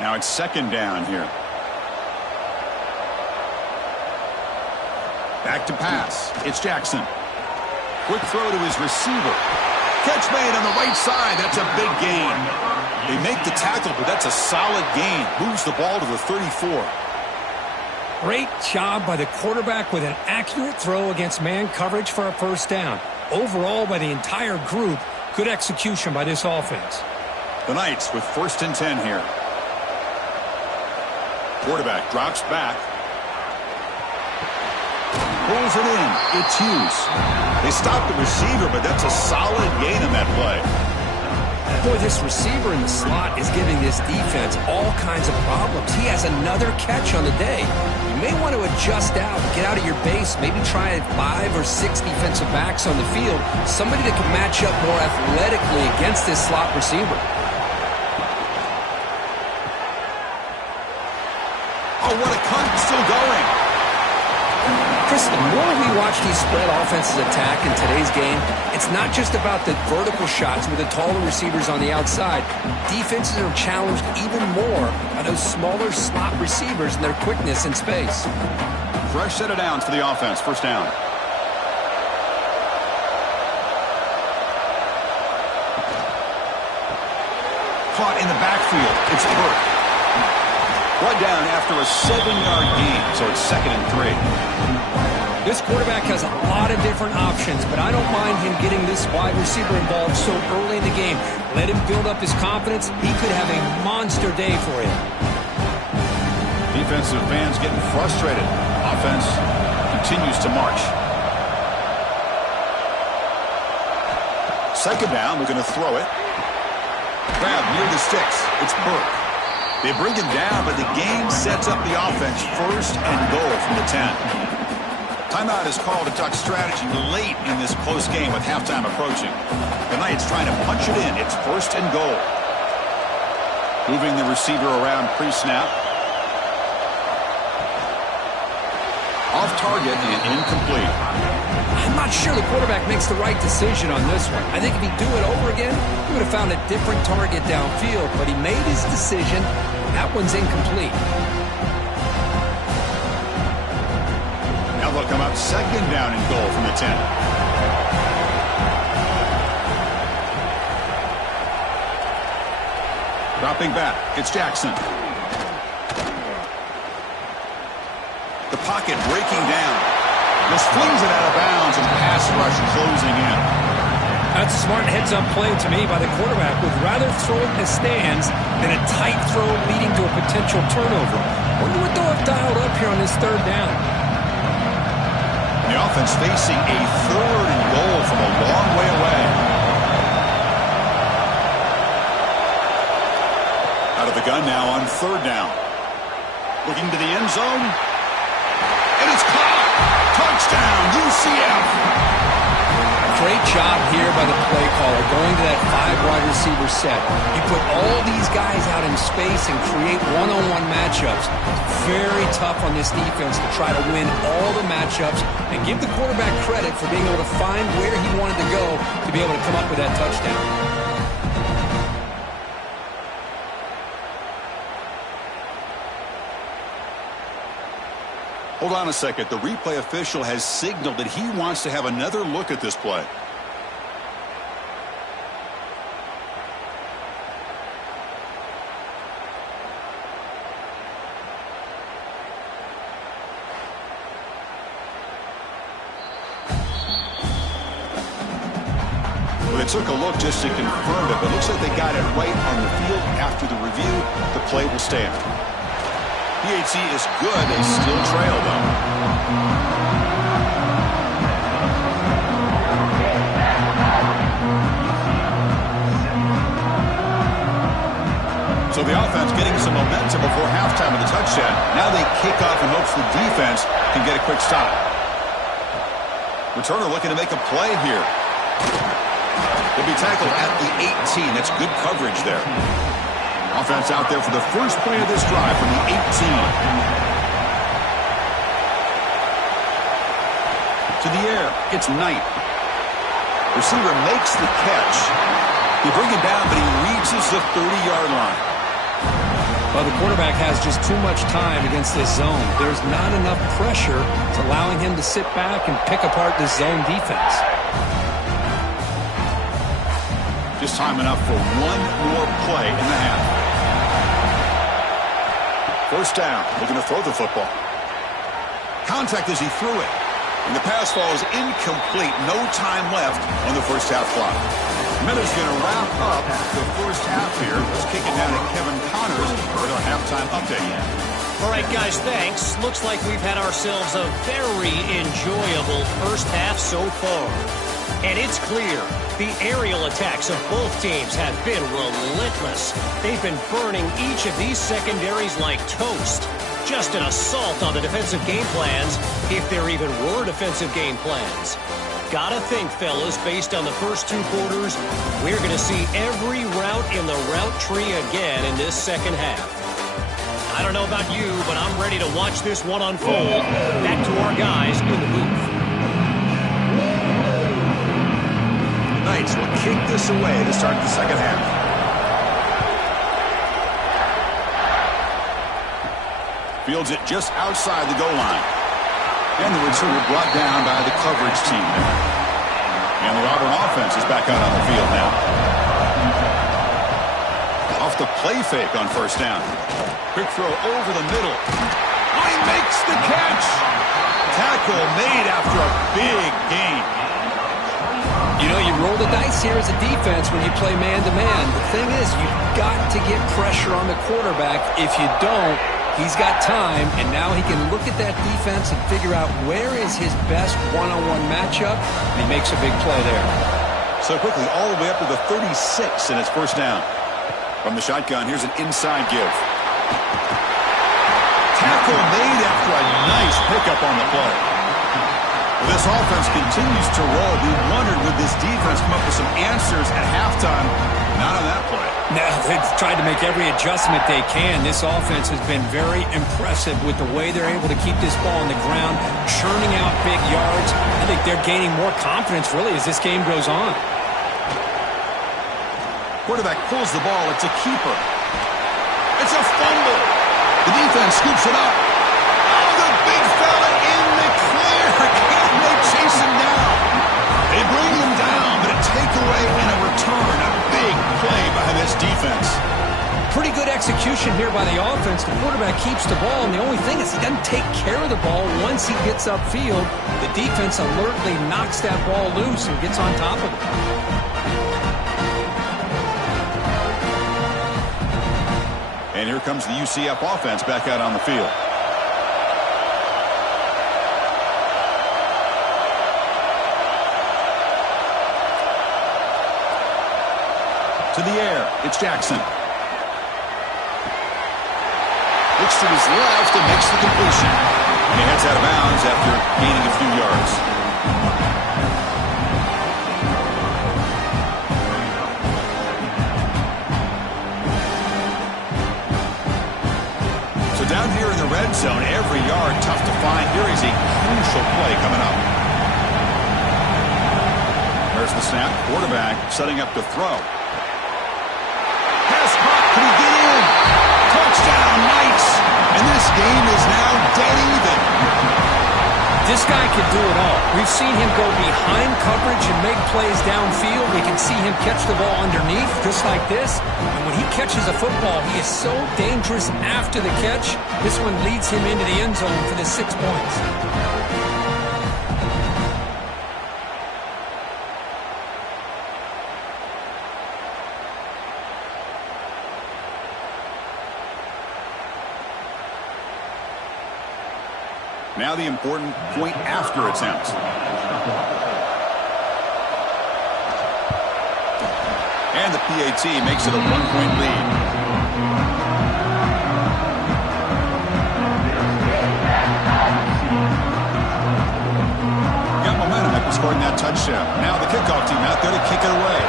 Now it's second down here. Back to pass. It's Jackson. Quick throw to his receiver. Catch made on the right side. That's a big gain. They make the tackle, but that's a solid gain. Moves the ball to the 34. Great job by the quarterback with an accurate throw against man coverage for a first down. Overall, by the entire group, good execution by this offense. The Knights with 1st and 10 here. Quarterback drops back. Pulls it in. It's Hughes. They stop the receiver, but that's a solid gain on that play. Boy, this receiver in the slot is giving this defense all kinds of problems. He has another catch on the day. You may want to adjust out, get out of your base, maybe try 5 or 6 defensive backs on the field, somebody that can match up more athletically against this slot receiver. Oh, what a cut, still going. Chris, the more we watch these spread offenses attack in today's game, it's not just about the vertical shots with the taller receivers on the outside. Defenses are challenged even more by those smaller slot receivers and their quickness in space. Fresh set of downs for the offense. First down. Caught in the backfield. It's Burke. Brought down after a 7-yard gain, so it's 2nd and 3. This quarterback has a lot of different options, but I don't mind him getting this wide receiver involved so early in the game. Let him build up his confidence. He could have a monster day for him. Defensive fans getting frustrated. Offense continues to march. 2nd down, they're going to throw it. Grab near the sticks. It's Burke. They bring him down, but the game sets up the offense 1st and goal from the 10. Timeout is called to talk strategy late in this close game with halftime approaching. The Knights trying to punch it in. It's 1st and goal. Moving the receiver around pre-snap. Off target and incomplete. I'm not sure the quarterback makes the right decision on this one. I think if he'd do it over again, he would have found a different target downfield, but he made his decision. That one's incomplete. Now they'll come up 2nd down and goal from the 10. Dropping back, it's Jackson. The pocket breaking down. Just flings it out of bounds and pass rush closing in. That's a smart heads-up play to me by the quarterback. Would rather throw it in the stands than a tight throw leading to a potential turnover. Wonder what they'll have dialed up here on this 3rd down. The offense facing a 3rd and goal from a long way away. Out of the gun now on 3rd down. Looking to the end zone. And it's caught. Touchdown, UCF. Great job here by the play caller going to that 5 wide receiver set. You put all these guys out in space and create one-on-one matchups. Very tough on this defense to try to win all the matchups and give the quarterback credit for being able to find where he wanted to go to be able to come up with that touchdown. Hold on a second. The replay official has signaled that he wants to have another look at this play. Well, they took a look just to confirm it, but it looks like they got it right on the field. After the review, the play will stand. PHC is good. They still trail, though. So the offense getting some momentum before halftime of the touchdown. Now they kick off in hopes the defense can get a quick stop. Returner looking to make a play here. He'll be tackled at the 18. That's good coverage there. Offense out there for the first play of this drive from the 18. To the air, it's Knight. Receiver makes the catch. You bring him down, but he reaches the 30-yard line. Well, the quarterback has just too much time against this zone. There's not enough pressure to allowing him to sit back and pick apart this zone defense. Just time enough for one more play in the half. First down, looking to throw the football. Contact as he threw it. And the pass falls incomplete. No time left on the first half clock. Miller's going to wrap up the first half here. Let's kick it down to Kevin Connors for our halftime update. All right, guys, thanks. Looks like we've had ourselves a very enjoyable first half so far. And it's clear the aerial attacks of both teams have been relentless. They've been burning each of these secondaries like toast. Just an assault on the defensive game plans, if there even were defensive game plans. Gotta think, fellas, based on the first two quarters, we're going to see every route in the route tree again in this second half. I don't know about you, but I'm ready to watch this one unfold. Back to our guys in the booth. The Knights will kick this away to start the second half. Fields it just outside the goal line. And the return brought down by the coverage team. And the Auburn offense is back out on the field now. Off the play fake on first down. Quick throw over the middle. Oh, he makes the catch. Tackle made after a big gain. You know, you roll the dice here as a defense when you play man-to-man. The thing is, you've got to get pressure on the quarterback. If you don't, he's got time, and now he can look at that defense and figure out where is his best one-on-one matchup, and he makes a big play there. So quickly, all the way up to the 36, and it's first down. From the shotgun, here's an inside give. Tackle made after a nice pickup on the play. This offense continues to roll. We wondered, would this defense come up with some answers at halftime? Not on that play. No, they've tried to make every adjustment they can. This offense has been very impressive with the way they're able to keep this ball on the ground, churning out big yards. I think they're gaining more confidence, really, as this game goes on. Quarterback pulls the ball. It's a keeper. It's a fumble. The defense scoops it up. Oh, the big fella in the clear. Can they chase him down? They bring him down, but a takeaway and a return. A big play by this defense. Pretty good execution here by the offense. The quarterback keeps the ball, and the only thing is he doesn't take care of the ball once he gets upfield. The defense alertly knocks that ball loose and gets on top of it. And here comes the UCF offense back out on the field. To the air, it's Jackson. Looks to his left and makes the completion. And he heads out of bounds after gaining a few yards. So down here in the red zone, every yard tough to find. Here is a crucial play coming up. There's the snap. Quarterback setting up to throw. Can he get in? Touchdown, Knights. And this game is now dead even. This guy can do it all. We've seen him go behind coverage and make plays downfield. We can see him catch the ball underneath, just like this. And when he catches a football, he is so dangerous after the catch. This one leads him into the end zone for the 6 points. Now the important point after attempt. And the PAT makes it a 1-point lead. Got momentum after scoring that touchdown. Now the kickoff team out there to kick it away.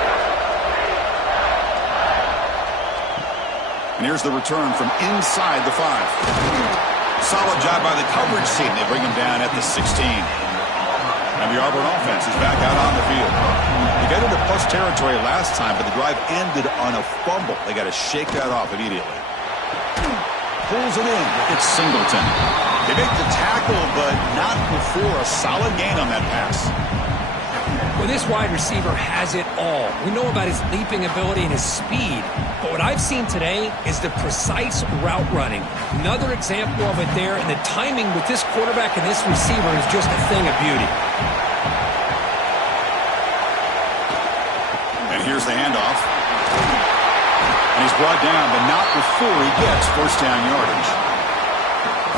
And here's the return from inside the 5. Solid job by the coverage team. They bring him down at the 16. And the Auburn offense is back out on the field. They got into plus territory last time, but the drive ended on a fumble. They got to shake that off immediately. Pulls it in. It's Singleton. They make the tackle, but not before a solid gain on that pass. Well, this wide receiver has it all. We know about his leaping ability and his speed. But what I've seen today is the precise route running. Another example of it there, and the timing with this quarterback and this receiver is just a thing of beauty. And here's the handoff. And he's brought down, but not before he gets first down yardage.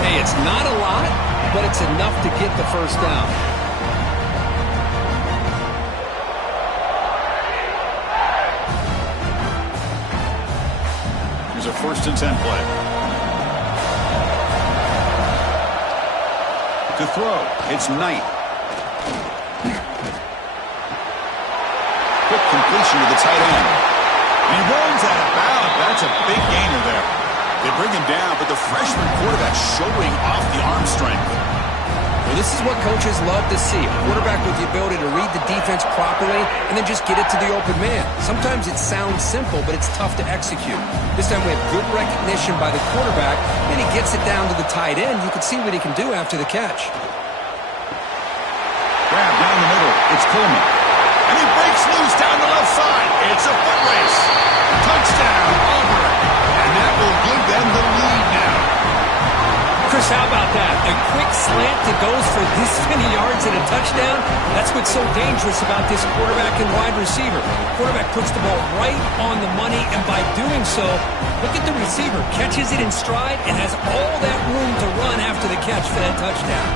Hey, it's not a lot, but it's enough to get the first down. Here's a 1st and 10 play. To throw, it's Knight. Quick completion to the tight end. And he runs out of bounds. That's a big gainer there. They bring him down, but the freshman quarterback showing off the arm strength. Well, this is what coaches love to see. A quarterback with the ability to read the defense properly and then just get it to the open man. Sometimes it sounds simple, but it's tough to execute. This time we have good recognition by the quarterback, and he gets it down to the tight end. You can see what he can do after the catch. Grab down the middle. It's Coleman. And he breaks loose down the left side. It's a foot race. Touchdown, Auburn. And that will give them the lead now. Chris, how about that? A quick slant that goes for this many yards and a touchdown? That's what's so dangerous about this quarterback and wide receiver. Quarterback puts the ball right on the money, and by doing so, look at the receiver. Catches it in stride and has all that room to run after the catch for that touchdown.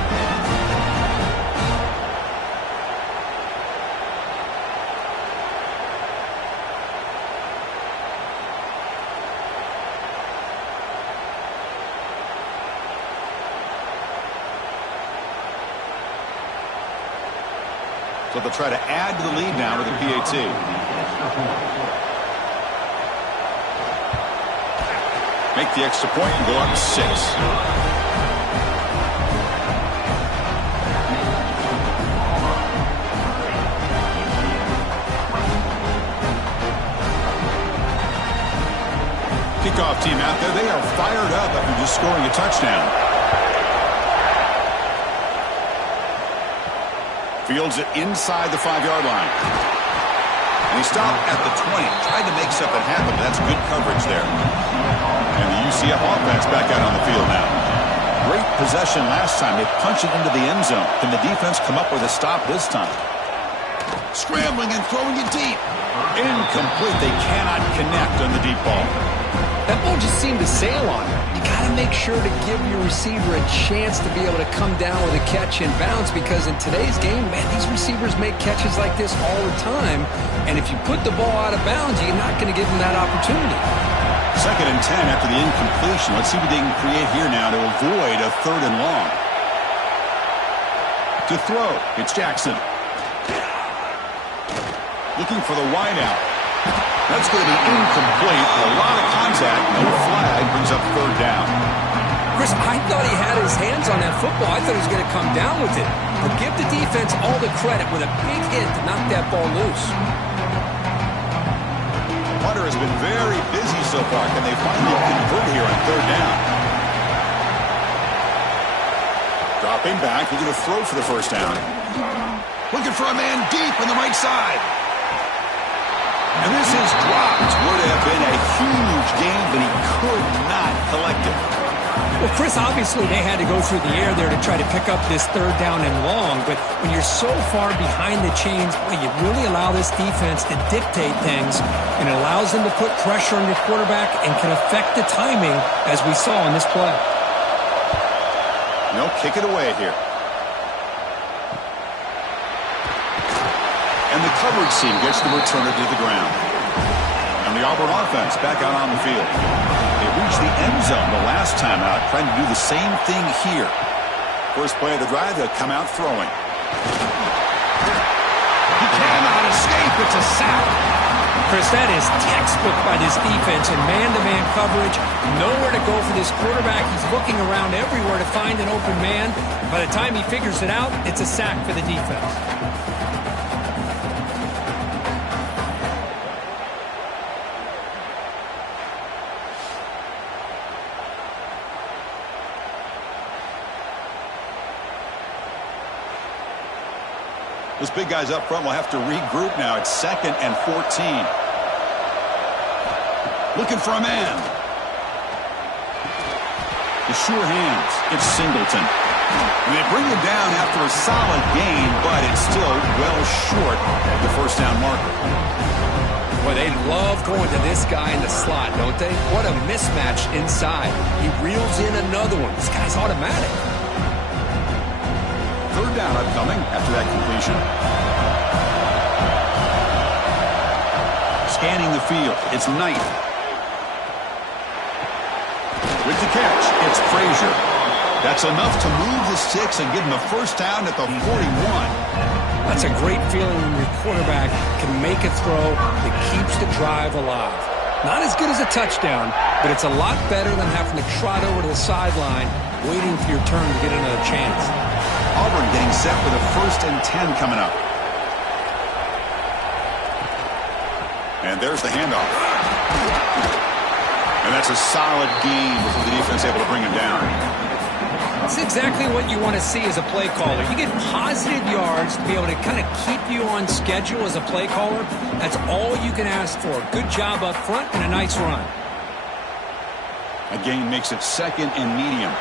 So they'll try to add to the lead now with the PAT. Make the extra point and go up 6. Kickoff team out there, they are fired up after just scoring a touchdown. Fields it inside the 5-yard line. And he stopped at the 20. Tried to make something happen, but that's good coverage there. And the UCF offense back out on the field now. Great possession last time. They punch it into the end zone. Can the defense come up with a stop this time? Scrambling and throwing it deep. Incomplete. They cannot connect on the deep ball. That ball just seemed to sail on him. You got to make sure to give your receiver a chance to be able to come down with a catch and bounce, because in today's game, man, these receivers make catches like this all the time. And if you put the ball out of bounds, you're not going to give them that opportunity. 2nd and 10 after the incompletion. Let's see what they can create here now to avoid a 3rd and long. To throw, it's Jackson. Looking for the wideout. That's going to be incomplete. A lot of contact. No flag. Brings up 3rd down. Chris, I thought he had his hands on that football. I thought he was going to come down with it. But give the defense all the credit with a big hit to knock that ball loose. Hunter has been very busy so far. Can they finally convert here on 3rd down? Dropping back. Looking to throw for the 1st down. Looking for a man deep on the right side. And this is dropped. Would have been a huge game, but he could not collect it. Well, Chris, obviously they had to go through the air there to try to pick up this 3rd down and long, but when you're so far behind the chains, boy, you really allow this defense to dictate things, and it allows them to put pressure on your quarterback and can affect the timing, as we saw in this play. No, kick it away here. And the coverage team gets the returner to the ground. And the Auburn offense back out on the field. They reached the end zone the last time out, trying to do the same thing here. First play of the drive, they'll come out throwing. He cannot escape. It's a sack. Chris, that is textbook by this defense in man-to-man coverage. Nowhere to go for this quarterback. He's looking around everywhere to find an open man. By the time he figures it out, it's a sack for the defense. Those big guys up front will have to regroup now. It's 2nd and 14. Looking for a man. The sure hands. It's Singleton. And they bring him down after a solid gain, but it's still well short of the first down marker. Well, they love going to this guy in the slot, don't they? What a mismatch inside. He reels in another one. This guy's automatic. Third down upcoming after that completion. Scanning the field. It's Knight. With the catch, it's Frazier. That's enough to move the sticks and give him a first down at the 41. That's a great feeling when your quarterback can make a throw that keeps the drive alive. Not as good as a touchdown, but it's a lot better than having to trot over to the sideline, waiting for your turn to get another chance. Auburn getting set for the 1st and 10 coming up. And there's the handoff. And that's a solid gain before the defense able to bring him down. That's exactly what you want to see as a play caller. You get positive yards to be able to kind of keep you on schedule as a play caller. That's all you can ask for. Good job up front and a nice run. A gain makes it 2nd and medium.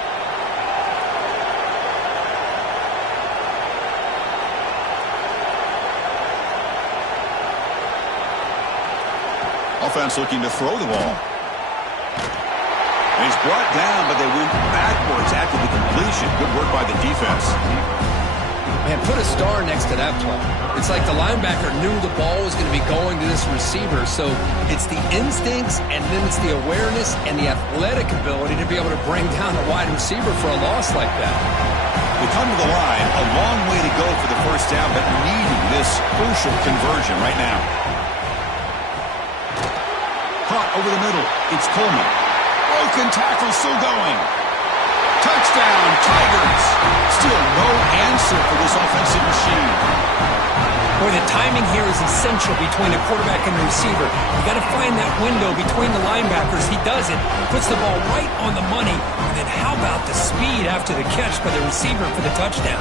Offense looking to throw the ball. And he's brought down, but they went backwards after the completion. Good work by the defense. Man, put a star next to that play. It's like the linebacker knew the ball was going to be going to this receiver, so it's the instincts, and then it's the awareness and the athletic ability to be able to bring down a wide receiver for a loss like that. They come to the line, a long way to go for the first down, but needing this crucial conversion right now. Caught over the middle. It's Coleman. Broken tackle still going. Touchdown, Tigers. Still no answer for this offensive machine. Boy, the timing here is essential between the quarterback and the receiver. You got to find that window between the linebackers. He does it. Puts the ball right on the money. And then how about the speed after the catch by the receiver for the touchdown?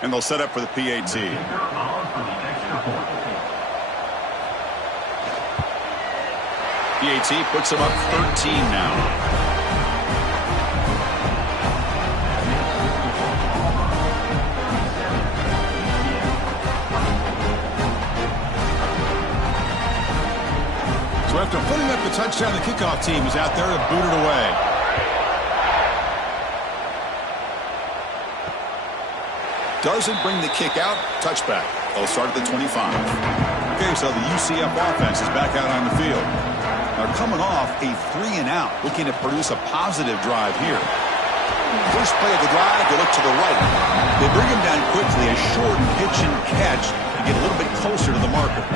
And they'll set up for the PAT. PAT puts them up 13 now. So after putting up the touchdown, the kickoff team is out there to boot it away. Doesn't bring the kick out. Touchback. They'll start at the 25. Okay, so the UCF offense is back out on the field. They're coming off a 3-and-out, looking to produce a positive drive here. First play of the drive, they look to the right. They bring him down quickly, a short pitch and catch to get a little bit closer to the marker.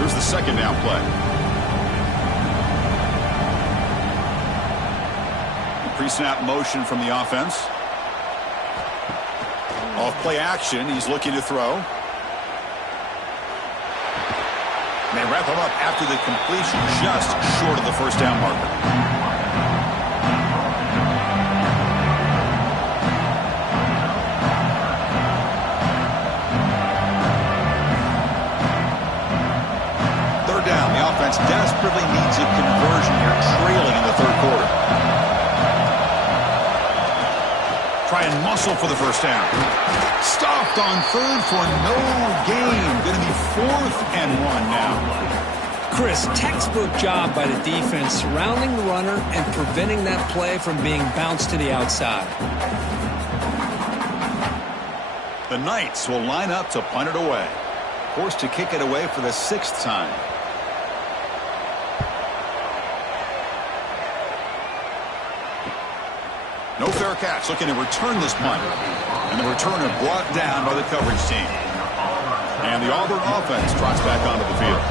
Here's the 2nd down play. Pre-snap motion from the offense. Off play action, he's looking to throw. And they wrap him up after the completion, just short of the first down marker. Down. The offense desperately needs a conversion here, trailing in the 3rd quarter. Try and muscle for the first down. Stopped on 3rd for no gain. Going to be 4th and 1 now. Chris, textbook job by the defense surrounding the runner and preventing that play from being bounced to the outside. The Knights will line up to punt it away. Forced to kick it away for the 6th time. No fair catch, looking to return this punt. And the returner brought down by the coverage team. And the Auburn offense trots back onto the field.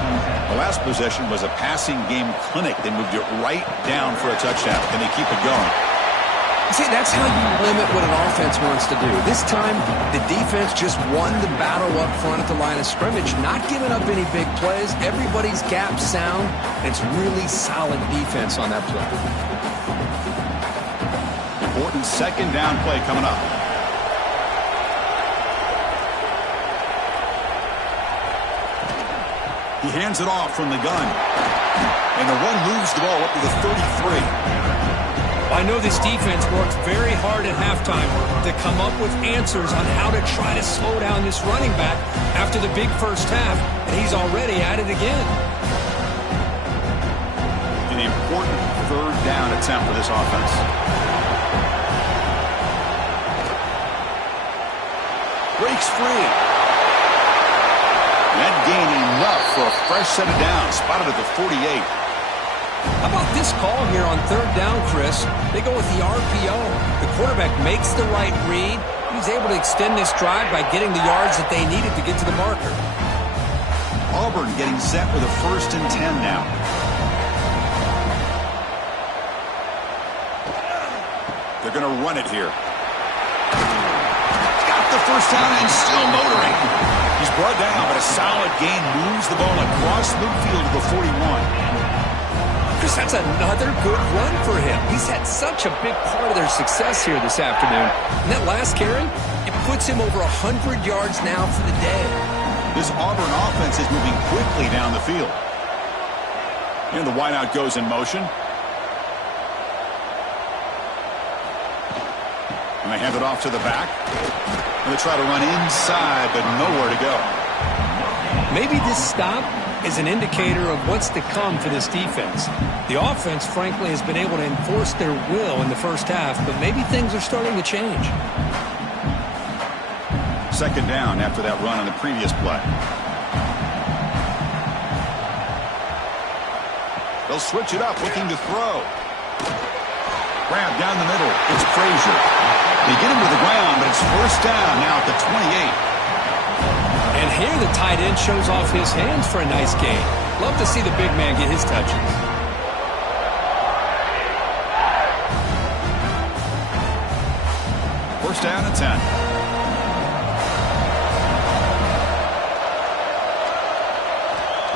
The last possession was a passing game clinic. They moved it right down for a touchdown. Can they keep it going? See, that's how you limit what an offense wants to do. This time, the defense just won the battle up front at the line of scrimmage, not giving up any big plays. Everybody's gap sound. It's really solid defense on that play. Important second down play coming up. He hands it off from the gun. And the run moves the ball up to the 33. I know this defense worked very hard at halftime to come up with answers on how to try to slow down this running back after the big first half, and he's already at it again. An important third down attempt for this offense. Breaks free. That gain enough for a fresh set of downs, spotted at the 48. How about this call here on third down, Chris? They go with the RPO. The quarterback makes the right read. He's able to extend this drive by getting the yards that they needed to get to the marker. Auburn getting set with a 1st and 10 now. They're going to run it here. Got the first down and still motoring. He's brought down, but a solid gain moves the ball across midfield to the 41. Chris, that's another good run for him. He's had such a big part of their success here this afternoon. And that last carry, it puts him over 100 yards now for the day. This Auburn offense is moving quickly down the field. And the wideout goes in motion. And they hand it off to the back. And they try to run inside, but nowhere to go. Maybe this stop is an indicator of what's to come for this defense. The offense, frankly, has been able to enforce their will in the first half, but maybe things are starting to change. Second down after that run on the previous play. They'll switch it up, looking to throw. Grab down the middle. It's Frazier. They get him to the ground, but it's first down now at the 28. And here the tight end shows off his hands for a nice gain. Love to see the big man get his touches. First down and 10.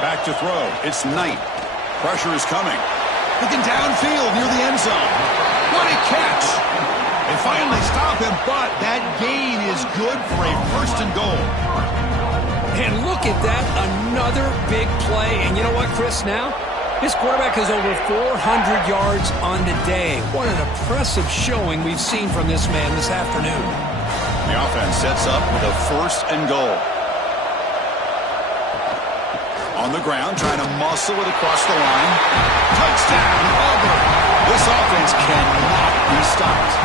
Back to throw. It's Knight. Pressure is coming. Looking downfield near the end zone. What a catch! They finally stop him, but that gain is good for a 1st and goal. And look at that, another big play. And you know what, Chris, now? This quarterback has over 400 yards on the day. What an impressive showing we've seen from this man this afternoon. The offense sets up with a 1st and goal. On the ground, trying to muscle it across the line. Touchdown, Auburn. This offense cannot be stopped.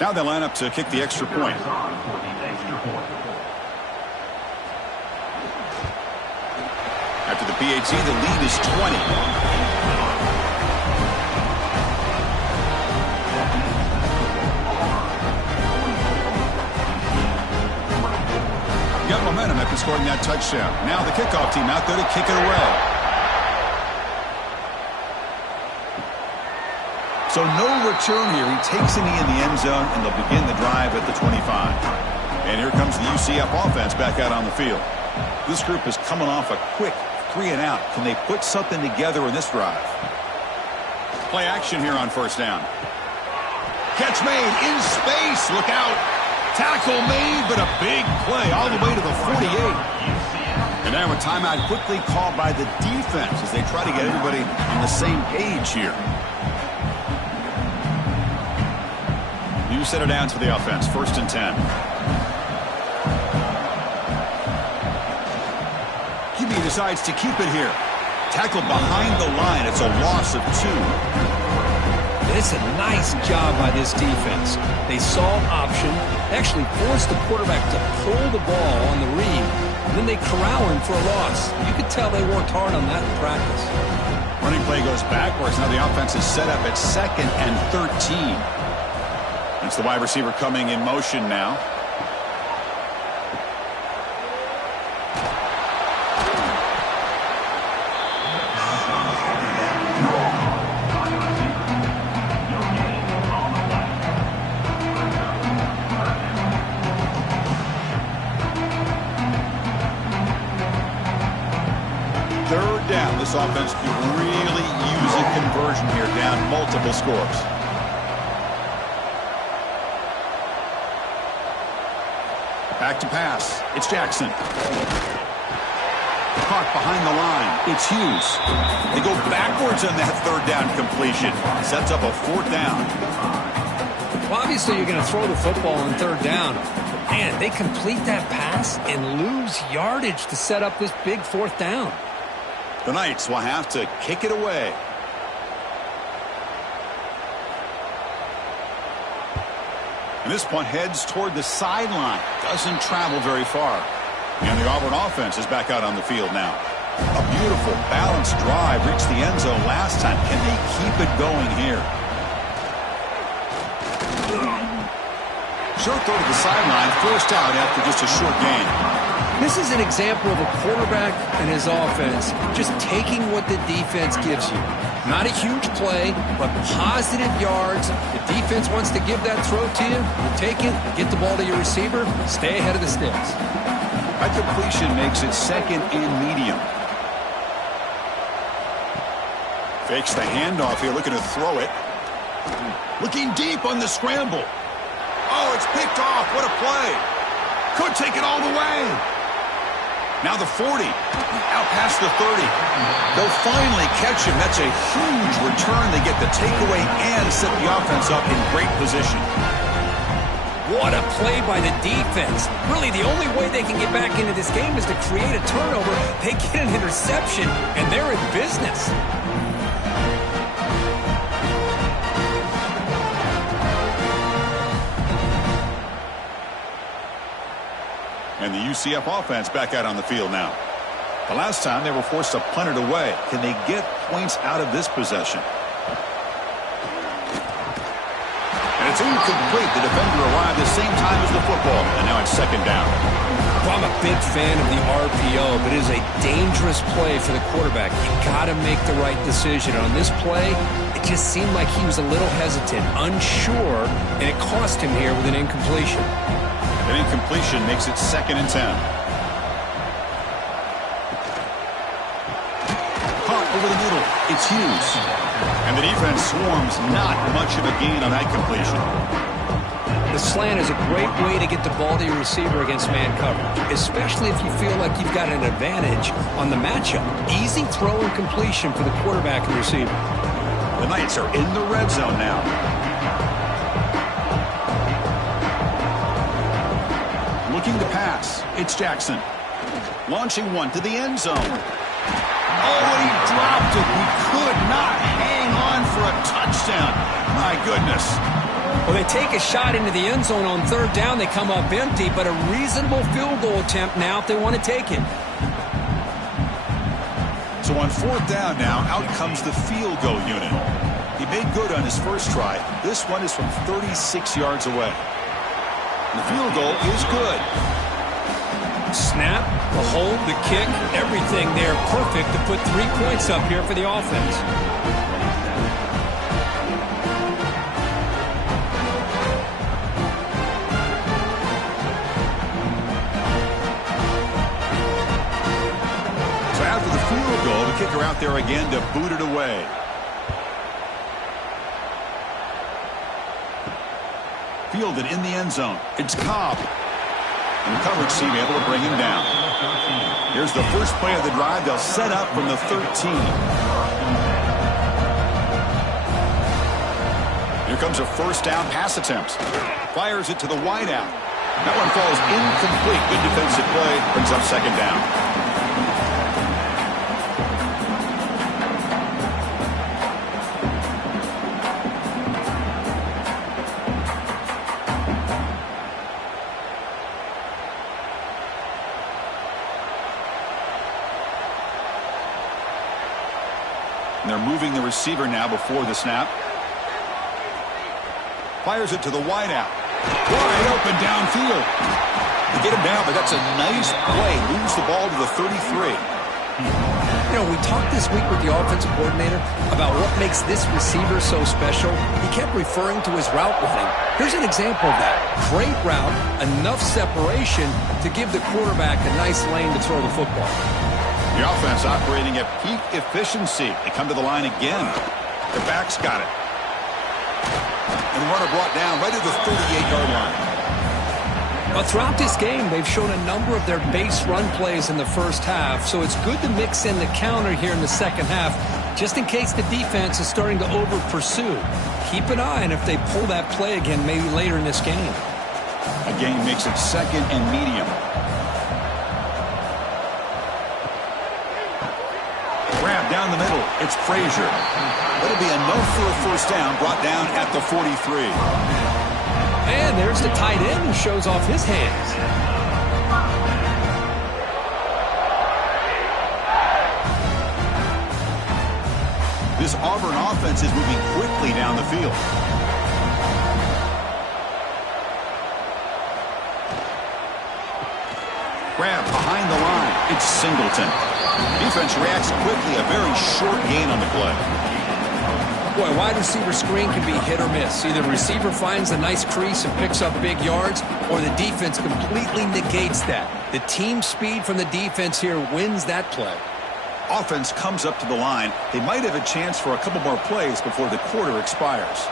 Now they line up to kick the extra point. After the PAT, the lead is 20. Got momentum after scoring that touchdown. Now the kickoff team out there to kick it away. So no return here. He takes a knee in the end zone, and they'll begin the drive at the 25. And here comes the UCF offense back out on the field. This group is coming off a quick 3-and-out. Can they put something together in this drive? Play action here on first down. Catch made in space. Look out. Tackle made, but a big play all the way to the 48. And now a timeout quickly called by the defense as they try to get everybody on the same page here. You set it down to the offense. 1st and 10. QB decides to keep it here. Tackled behind the line. It's a loss of 2. It's a nice job by this defense. They saw an option, actually forced the quarterback to pull the ball on the read, and then they corral him for a loss. You could tell they worked hard on that in practice. Running play goes backwards. Now the offense is set up at 2nd and 13. It's the wide receiver coming in motion now. Third down. This offense could really use a conversion here, down multiple scores. Back to pass. It's Jackson. Caught behind the line. It's Hughes. They go backwards on that third down completion. Sets up a 4th down. Well, obviously you're going to throw the football on 3rd down. Man, they complete that pass and lose yardage to set up this big 4th down. The Knights will have to kick it away. And this punt heads toward the sideline. Doesn't travel very far. And the Auburn offense is back out on the field now. A beautiful, balanced drive reached the end zone last time. Can they keep it going here? Short throw to the sideline. First out after just a short gain. This is an example of a quarterback and his offense just taking what the defense gives you. Not a huge play, but positive yards. The defense wants to give that throw to you. You take it, get the ball to your receiver, stay ahead of the sticks. That completion makes it 2nd and medium. Fakes the handoff here, looking to throw it. Looking deep on the scramble. Oh, it's picked off. What a play. Could take it all the way. Now the 40. Out past the 30. They'll finally catch him. That's a huge return. They get the takeaway and set the offense up in great position. What a play by the defense. Really, the only way they can get back into this game is to create a turnover. They get an interception, and they're in business. And the UCF offense back out on the field now. The last time they were forced to punt it away. Can they get points out of this possession? And it's incomplete. The defender arrived the same time as the football. And now it's 2nd down. Well, I'm a big fan of the RPO, but it is a dangerous play for the quarterback. You got to make the right decision. On this play, it just seemed like he was a little hesitant, unsure, and it cost him here with an incompletion. An incompletion makes it 2nd and 10. Caught over the middle. It's Hughes. And the defense swarms. Not much of a gain on that completion. The slant is a great way to get the ball to your receiver against man coverage, especially if you feel like you've got an advantage on the matchup. Easy throw and completion for the quarterback and receiver. The Knights are in the red zone now. Looking to pass. It's Jackson. Launching one to the end zone. Oh, he dropped it. He could not hang on for a touchdown. My goodness. Well, they take a shot into the end zone on 3rd down. They come up empty, but a reasonable field goal attempt now if they want to take it. So on 4th down now, out comes the field goal unit. He made good on his first try. This one is from 36 yards away. The field goal is good. Snap, the hold, the kick, everything there perfect to put 3 points up here for the offense. So after the field goal, the kicker out there again to boot it away. Fielded in the end zone. It's Cobb. And the coverage team able to bring him down. Here's the first play of the drive. They'll set up from the 13. Here comes a 1st down pass attempt. Fires it to the wideout. That one falls incomplete. Good defensive play. Brings up 2nd down. moving the receiver now before the snap. Fires it to the wideout. Wide open downfield. They get him down, but that's a nice play. Moves the ball to the 33. You know, we talked this week with the offensive coordinator about what makes this receiver so special. He kept referring to his route running. Here's an example of that. Great route, enough separation to give the quarterback a nice lane to throw the football. The offense operating at peak efficiency. They come to the line again. The back's got it. And the runner brought down right at the 38-yard line. But throughout this game, they've shown a number of their base run plays in the first half, so it's good to mix in the counter here in the second half, just in case the defense is starting to over-pursue. Keep an eye on if they pull that play again maybe later in this game. Again, makes it second and medium. Grab down the middle. It's Frazier. That'll be enough for a first down, brought down at the 43. And there's the tight end who shows off his hands. This Auburn offense is moving quickly down the field. Grab behind the line. It's Singleton. Defense reacts quickly. A very short gain on the play. Boy, wide receiver screen can be hit or miss. Either the receiver finds a nice crease and picks up big yards, or the defense completely negates that. The team speed from the defense here wins that play. Offense comes up to the line. They might have a chance for a couple more plays before the quarter expires.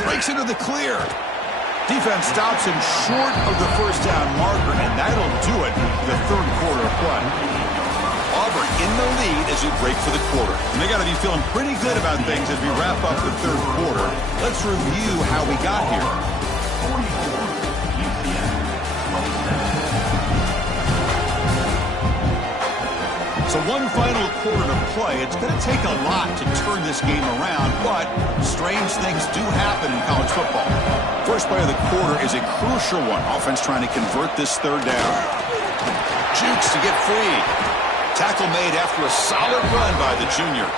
Breaks into the clear. Defense stops him short of the first down marker, and that'll do it for the third quarter of play. Auburn in the lead as we break for the quarter. And they got to be feeling pretty good about things as we wrap up the third quarter. Let's review how we got here. So one final quarter to play. It's going to take a lot to turn this game around, but strange things do happen in college football. First play of the quarter is a crucial one. Offense trying to convert this third down. Jukes to get free. Tackle made after a solid run by the junior.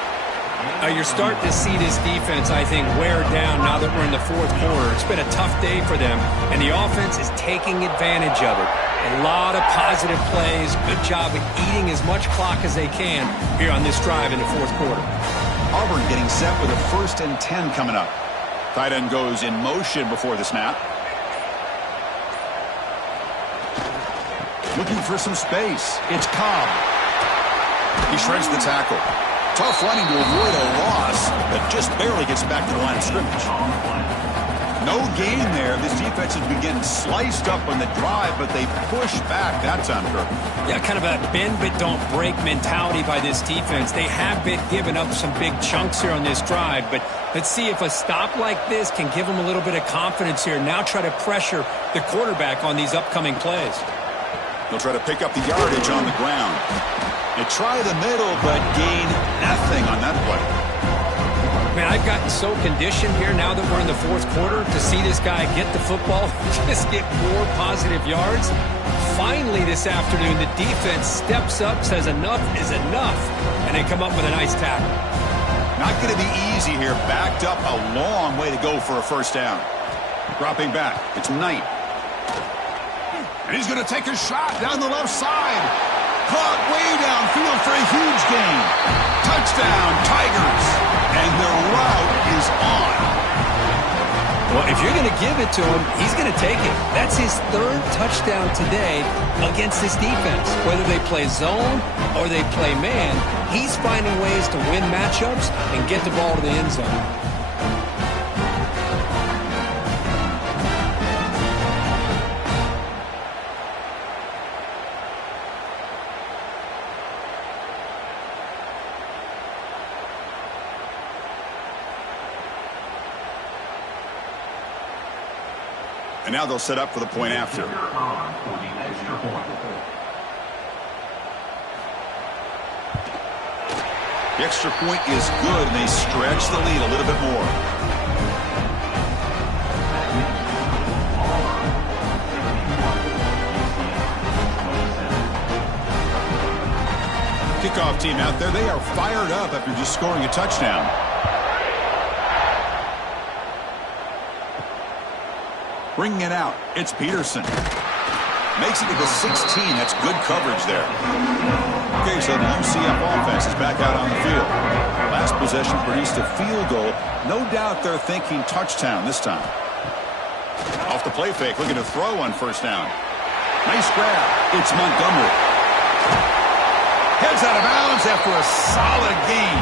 You're starting to see this defense, I think, wear down now that we're in the fourth quarter. It's been a tough day for them, and the offense is taking advantage of it. A lot of positive plays. Good job of eating as much clock as they can here on this drive in the fourth quarter. Auburn getting set with a 1st and 10 coming up. Tight end goes in motion before the snap. Looking for some space. It's Cobb. He shreds the tackle. Tough running to avoid a loss, but just barely gets back to the line of scrimmage. No gain there. This defense has been getting sliced up on the drive, but they push back that time, Kirk. Yeah, kind of a bend but don't break mentality by this defense. They have been giving up some big chunks here on this drive, but let's see if a stop like this can give them a little bit of confidence here. Now try to pressure the quarterback on these upcoming plays. They'll try to pick up the yardage on the ground. They try the middle, but gain nothing on that play. Man, I've gotten so conditioned here now that we're in the fourth quarter to see this guy get the football, just get more positive yards. Finally this afternoon, the defense steps up, says enough is enough, and they come up with a nice tackle. Not going to be easy here. Backed up a long way to go for a first down. Dropping back. It's Knight. And he's going to take a shot down the left side. Caught way downfield for a huge gain. Touchdown, Tigers. And their route is on. Well, if you're going to give it to him, he's going to take it. That's his 3rd touchdown today against this defense. Whether they play zone or they play man, he's finding ways to win matchups and get the ball to the end zone. And now they'll set up for the point after. The extra point is good, and they stretch the lead a little bit more. Kick kickoff team out there. They are fired up after just scoring a touchdown. Bringing it out, it's Peterson. Makes it to the 16. That's good coverage there. Okay, so the UCF offense is back out on the field. Last possession produced a field goal. No doubt they're thinking touchdown this time. Off the play fake, looking to throw on first down. Nice grab. It's Montgomery. Heads out of bounds after a solid gain.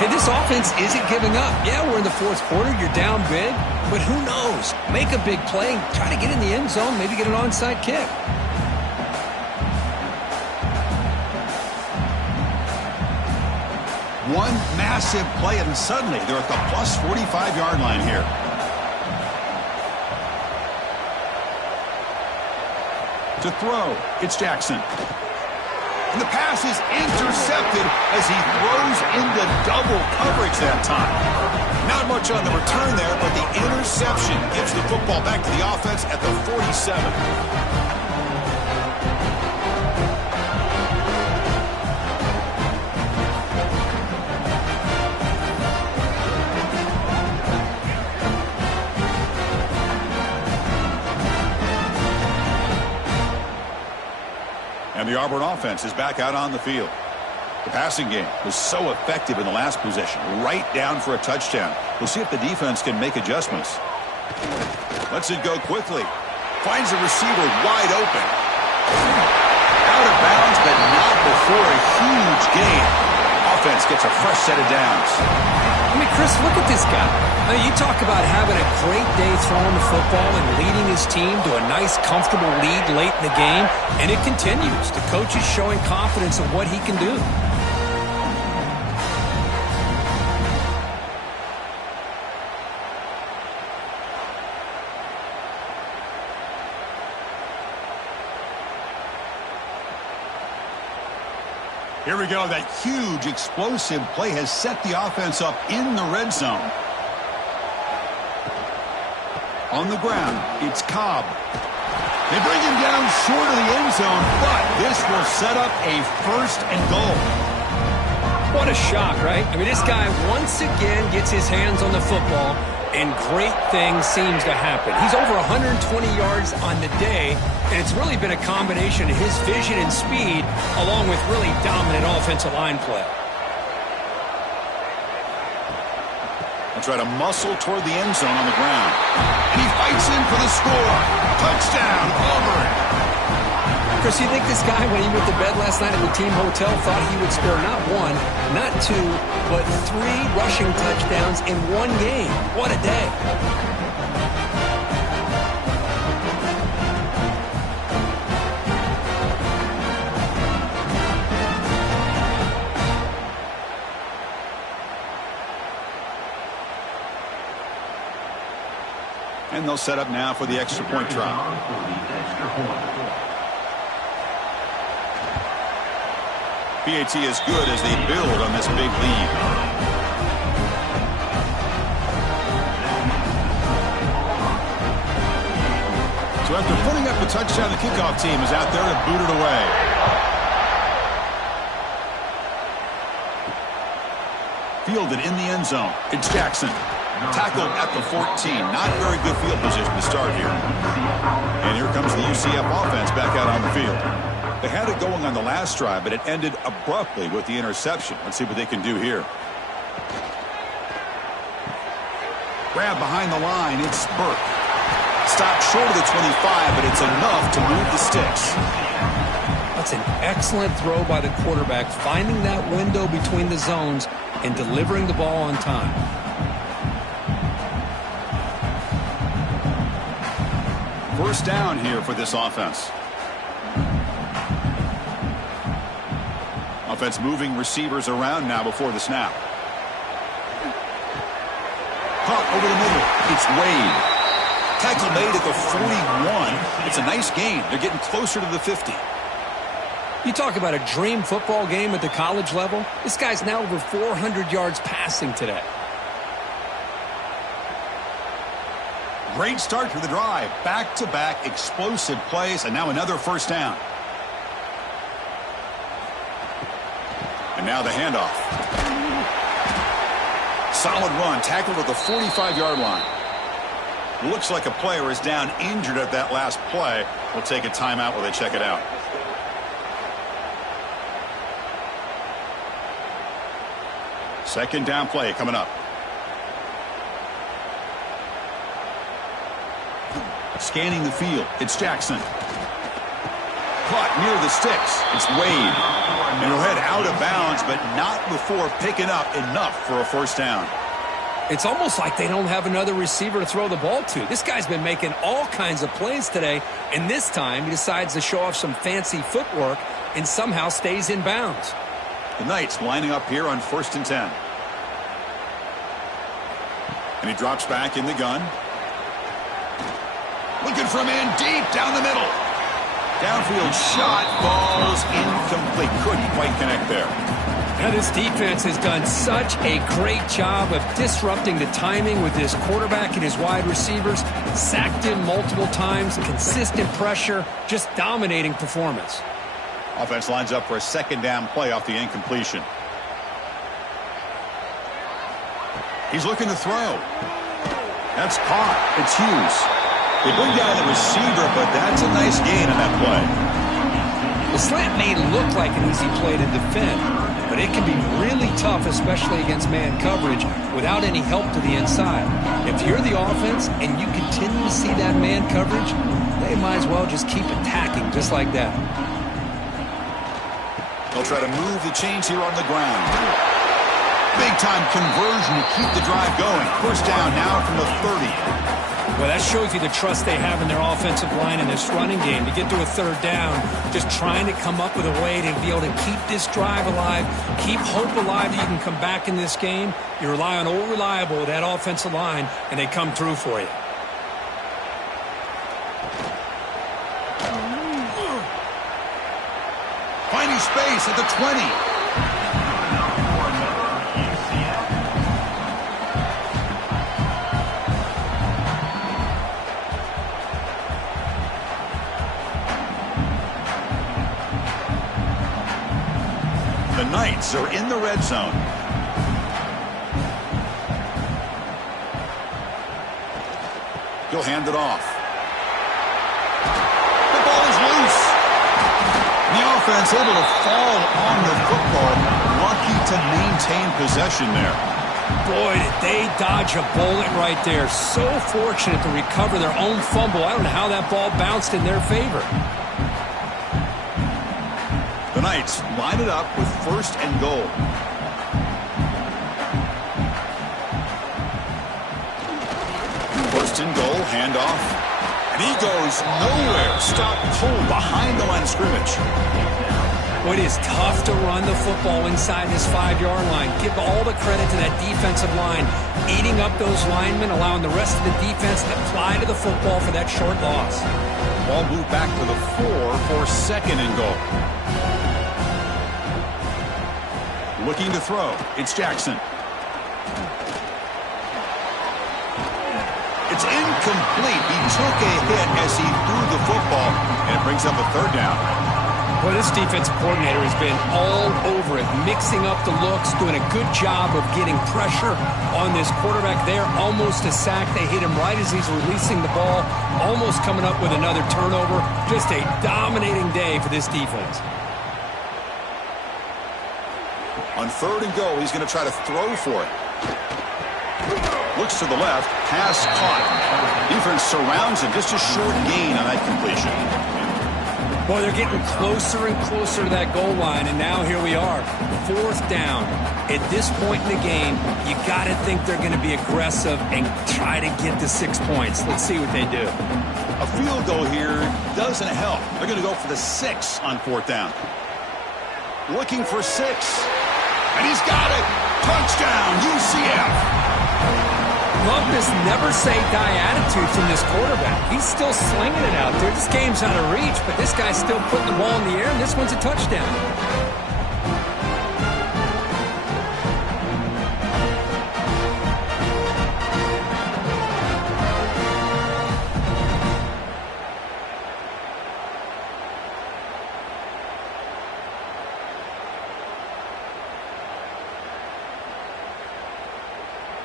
Hey, this offense isn't giving up. Yeah, we're in the fourth quarter. You're down big. But who knows? Make a big play. Try to get in the end zone. Maybe get an onside kick. One massive play, and suddenly they're at the plus 45-yard line here. To throw, it's Jackson. And the pass is intercepted as he throws into double coverage that time. Not much on the return there, but the interception gives the football back to the offense at the 47. And the Auburn offense is back out on the field. The passing game was so effective in the last possession, right down for a touchdown. We'll see if the defense can make adjustments. Lets it go quickly. Finds a receiver wide open. Out of bounds, but not before a huge gain. Offense gets a fresh set of downs. I mean, Chris, look at this guy. I mean, you talk about having a great day throwing the football and leading his team to a nice, comfortable lead late in the game, and it continues. The coach is showing confidence in what he can do. Here we go. That huge, explosive play has set the offense up in the red zone. On the ground, it's Cobb. They bring him down short of the end zone, but this will set up a first and goal. What a shock, right? I mean, this guy once again gets his hands on the football, and great things seems to happen. He's over 120 yards on the day, and it's really been a combination of his vision and speed along with really dominant offensive line play. They'll try to muscle toward the end zone on the ground. And he fights in for the score. Touchdown, Auburn. Chris, you think this guy, when he went to bed last night at the team hotel, thought he would score not one, not two, but 3 rushing touchdowns in one game? What a day. And they'll set up now for the extra point try. PAT is good as they build on this big lead. So after putting up a touchdown, the kickoff team is out there to boot it away. Fielded in the end zone. It's Jackson. Tackled at the 14. Not very good field position to start here. And here comes the UCF offense back out on the field. They had it going on the last drive, but it ended abruptly with the interception. Let's see what they can do here. Grab behind the line. It's Burke. Stopped short of the 25, but it's enough to move the sticks. That's an excellent throw by the quarterback, finding that window between the zones and delivering the ball on time. First down here for this offense. Offense moving receivers around now before the snap. Caught over the middle. It's Wade. Tackle made at the 41. It's a nice gain. They're getting closer to the 50. You talk about a dream football game at the college level. This guy's now over 400 yards passing today. Great start to the drive. Back-to-back explosive plays, and now another first down. now the handoff. Solid run, tackled at the 45-yard line. Looks like a player is down injured at that last play. We'll take a timeout while they check it out. Second down play coming up. Scanning the field, it's Jackson. Caught near the sticks, it's Wade. And he'll head out of bounds, but not before picking up enough for a first down. It's almost like they don't have another receiver to throw the ball to. This guy's been making all kinds of plays today, and this time he decides to show off some fancy footwork and somehow stays in bounds. The Knights lining up here on 1st and 10. And he drops back in the gun. Looking for a man deep down the middle. Downfield shot, falls incomplete. Couldn't quite connect there. Now this defense has done such a great job of disrupting the timing with his quarterback and his wide receivers. Sacked him multiple times, consistent pressure, just dominating performance. Offense lines up for a second down play off the incompletion. He's looking to throw. That's caught. It's Hughes. They bring down the receiver, but that's a nice gain on that play. The slant may look like an easy play to defend, but it can be really tough, especially against man coverage, without any help to the inside. If you're the offense and you continue to see that man coverage, they might as well just keep attacking just like that. They'll try to move the chains here on the ground. Big-time conversion to keep the drive going. First down now from the 30. Well, that shows you the trust they have in their offensive line in this running game. To get to a third down, just trying to come up with a way to be able to keep this drive alive, keep hope alive that you can come back in this game. You rely on old reliable, that offensive line, and they come through for you. Finding space at the 20. The Knights are in the red zone. He'll hand it off. The ball is loose. The offense able to fall on the football. Lucky to maintain possession there. Boy, did they dodge a bullet right there. So fortunate to recover their own fumble. I don't know how that ball bounced in their favor. The Knights line it up with 1st and goal. First and goal, handoff. And he goes nowhere. Stop cold behind the line of scrimmage. Well, it is tough to run the football inside this 5-yard line. Give all the credit to that defensive line, eating up those linemen, allowing the rest of the defense to fly to the football for that short loss. Ball moved back to the 4 for 2nd and goal. Looking to throw. It's Jackson. It's incomplete. He took a hit as he threw the football, and it brings up a 3rd down. Well, this defensive coordinator has been all over it, mixing up the looks, doing a good job of getting pressure on this quarterback there. Almost a sack. They hit him right as he's releasing the ball, almost coming up with another turnover. Just a dominating day for this defense. On 3rd and goal, he's going to try to throw for it. Looks to the left, pass caught. Defense surrounds him, just a short gain on that completion. Boy, they're getting closer and closer to that goal line, and now here we are, 4th down. At this point in the game, you got to think they're going to be aggressive and try to get to 6 points. Let's see what they do. A field goal here doesn't help. They're going to go for the 6 on 4th down. Looking for 6. And he's got it. Touchdown, UCF. Love this never-say-die attitude from this quarterback. He's still slinging it out there. This game's out of reach, but this guy's still putting the ball in the air, and this one's a touchdown.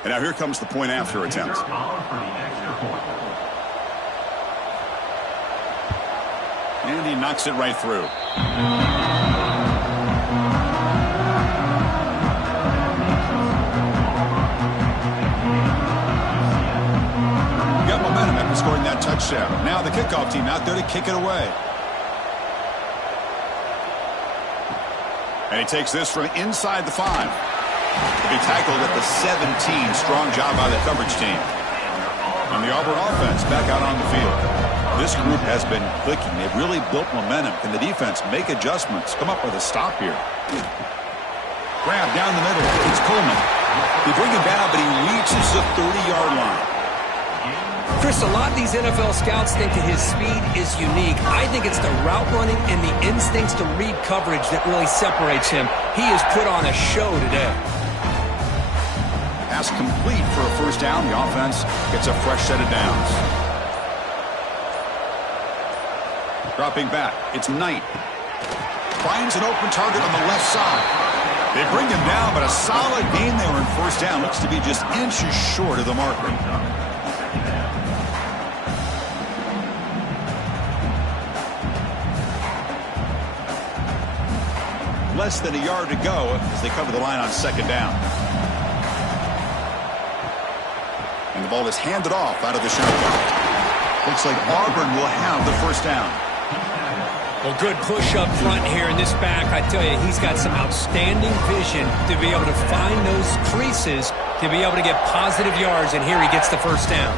And now here comes the point after attempt. And he knocks it right through. Got momentum after scoring that touchdown. Now the kickoff team out there to kick it away. And he takes this from inside the 5. He'll be tackled at the 17. Strong job by the coverage team. And the Auburn offense back out on the field. This group has been clicking. They've really built momentum. Can the defense make adjustments? Come up with a stop here. Grab down the middle. It's Coleman. They bring him down, but he reaches the 30-yard line. Chris, a lot of these NFL scouts think that his speed is unique. I think it's the route running and the instincts to read coverage that really separates him. He has put on a show today. Pass complete for a first down. The offense gets a fresh set of downs. Dropping back. It's Knight. Finds an open target on the left side. They bring him down, but a solid gain there in first down. Looks to be just inches short of the marker. Less than a yard to go as they cover the line on second down. And the ball is handed off out of the shotgun. Looks like Auburn will have the first down. Well, good push up front here in this back. I tell you, he's got some outstanding vision to be able to find those creases, to be able to get positive yards, and here he gets the first down.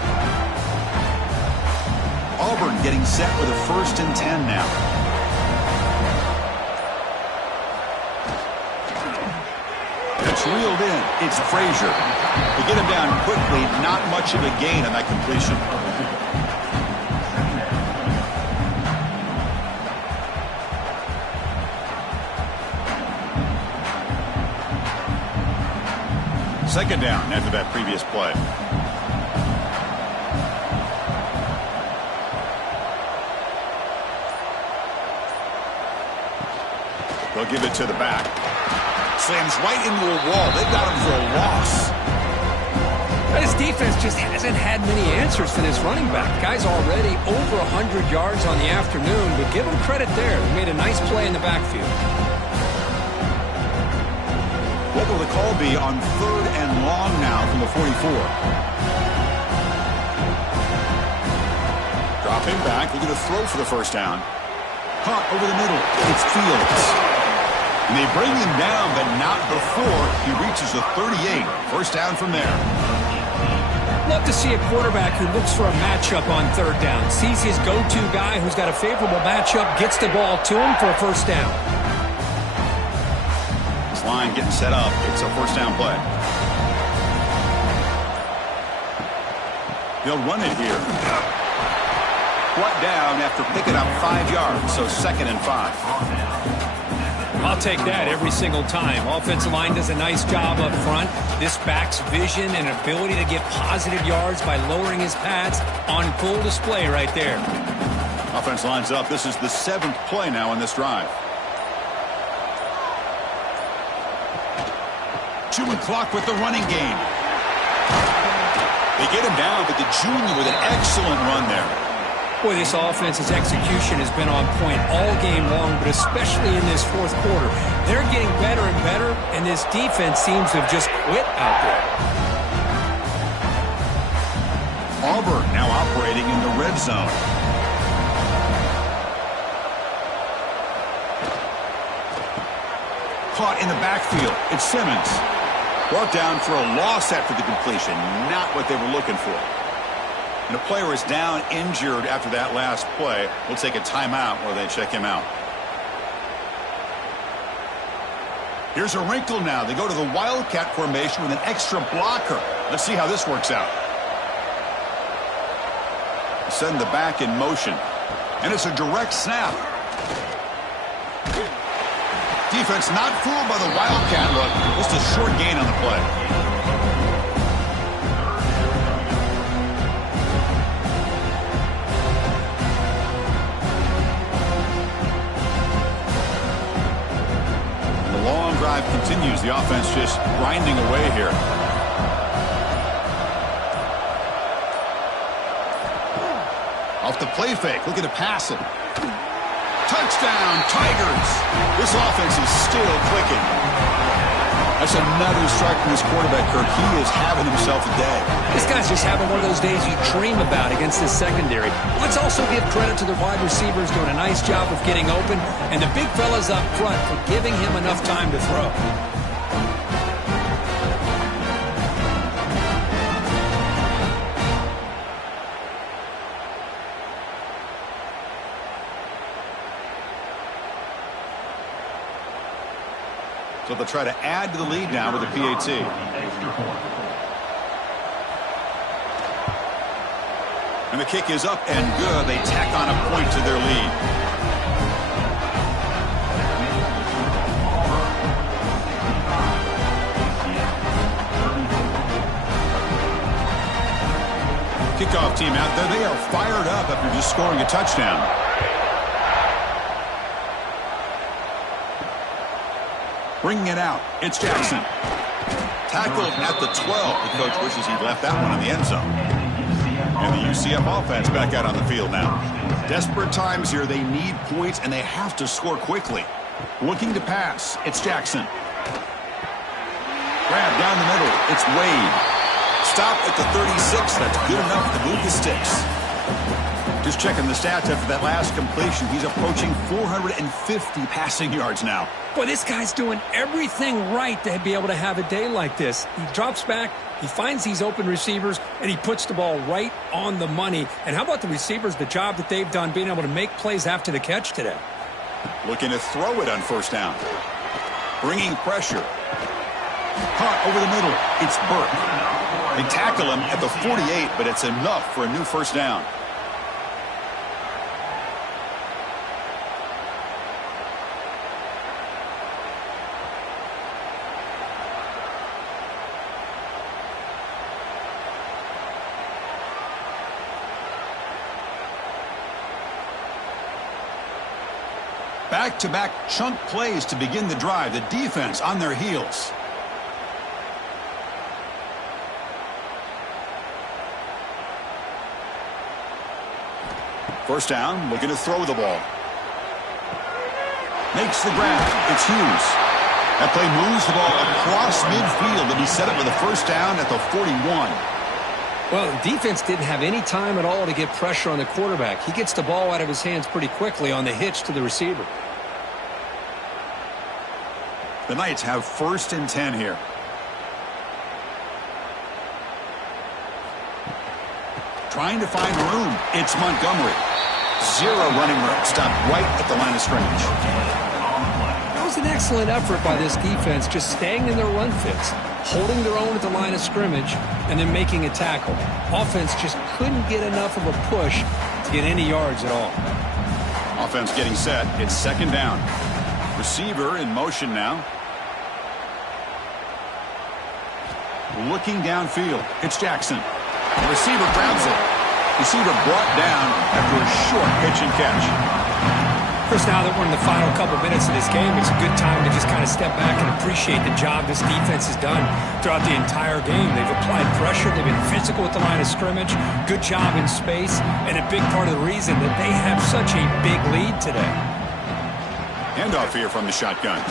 Auburn getting set with a 1st and 10 now. It's reeled in. It's Frazier. They get him down quickly. Not much of a gain on that completion. Second down after that previous play. They'll give it to the back. Slams right into a wall. They've got him for a loss. This defense just hasn't had many answers for this running back. Guy's already over 100 yards on the afternoon, but give him credit there. He made a nice play in the backfield. What will the call be on 3rd and long now from the 44? Dropping back. They're going to throw for the first down. Caught over the middle. It's Fields. And they bring him down, but not before he reaches the 38. First down from there. Love to see a quarterback who looks for a matchup on 3rd down. Sees his go-to guy who's got a favorable matchup, gets the ball to him for a first down. This line getting set up. It's a first down play. They'll run it here. Brought down after picking up 5 yards, so 2nd and 5. I'll take that every single time. Offensive line does a nice job up front. This back's vision and ability to get positive yards by lowering his pads on full display right there. Offense lines up. This is the 7th play now in this drive. Chewing clock with the running game. They get him down, but the junior with an excellent run there. Boy, this offense's execution has been on point all game long, but especially in this 4th quarter. They're getting better and better, and this defense seems to have just quit out there. Auburn now operating in the red zone. Caught in the backfield. It's Simmons. Brought down for a loss after the completion. Not what they were looking for. And a player is down injured after that last play. We'll take a timeout while they check him out. Here's a wrinkle now. They go to the Wildcat formation with an extra blocker. Let's see how this works out. Send the back in motion. And it's a direct snap. Defense not fooled by the Wildcat look. Just a short gain on the play. Drive continues. The offense just grinding away here. Off the play fake, looking to pass it. Touchdown, Tigers! This offense is still clicking. That's another strike from this quarterback, Kirk. He is having himself a day. This guy's just having one of those days you dream about against this secondary. Let's also give credit to the wide receivers doing a nice job of getting open, and the big fellas up front for giving him enough time to throw. So they'll try to add to the lead now with a PAT. And the kick is up and good. They tack on a point to their lead. Kickoff team out there. They are fired up after just scoring a touchdown. Bringing it out, it's Jackson. Tackled at the 12. The coach wishes he'd left that one in the end zone. And the UCF offense back out on the field now. Desperate times here. They need points, and they have to score quickly. Looking to pass, it's Jackson. Grab down the middle, it's Wade. Stop at the 36. That's good enough to move the sticks. Just checking the stats after that last completion. He's approaching 450 passing yards now. Boy, this guy's doing everything right to be able to have a day like this. He drops back, he finds these open receivers, and he puts the ball right on the money. And how about the receivers, the job that they've done being able to make plays after the catch today? Looking to throw it on first down. Bringing pressure. Caught over the middle. It's Burke. They tackle him at the 48, but it's enough for a new first down. Back-to-back chunk plays to begin the drive. The defense on their heels. First down, looking to throw the ball. Makes the grab. It's Hughes. That play moves the ball across midfield to be set up with a first down at the 41. Well, the defense didn't have any time at all to get pressure on the quarterback. He gets the ball out of his hands pretty quickly on the hitch to the receiver. The Knights have first and 10 here. Trying to find room. It's Montgomery. Zero running room. Stopped right at the line of scrimmage. That was an excellent effort by this defense, just staying in their run fits, holding their own at the line of scrimmage, and then making a tackle. Offense just couldn't get enough of a push to get any yards at all. Offense getting set. It's second down. Receiver in motion now. Looking downfield. It's Jackson. The receiver grabs it. Receiver brought down after a short pitch and catch. Chris, now that we're in the final couple minutes of this game, it's a good time to just kind of step back and appreciate the job this defense has done throughout the entire game. They've applied pressure. They've been physical at the line of scrimmage. Good job in space. And a big part of the reason that they have such a big lead today. Handoff here from the shotgun.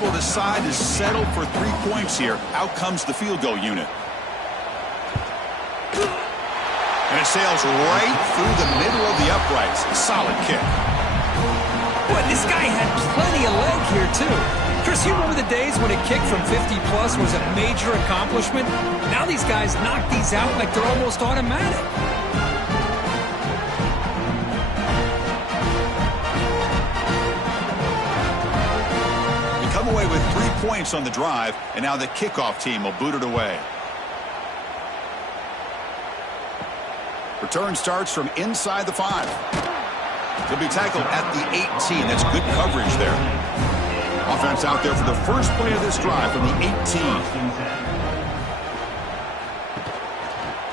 Will decide to settle for 3 points here. Out comes the field goal unit. And it sails right through the middle of the uprights. Solid kick. Boy, this guy had plenty of leg here, too. Chris, you remember the days when a kick from 50-plus was a major accomplishment? Now these guys knock these out like they're almost automatic. Away with 3 points on the drive, and now the kickoff team will boot it away. Return starts from inside the 5. He'll be tackled at the 18. That's good coverage there. Offense out there for the first play of this drive from the 18.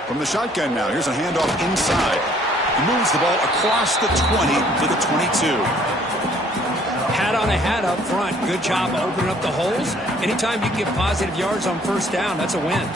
From the shotgun now, here's a handoff inside. He moves the ball across the 20 to the 22. Hat on a hat up front. Good job opening up the holes. Anytime you get positive yards on first down, that's a win.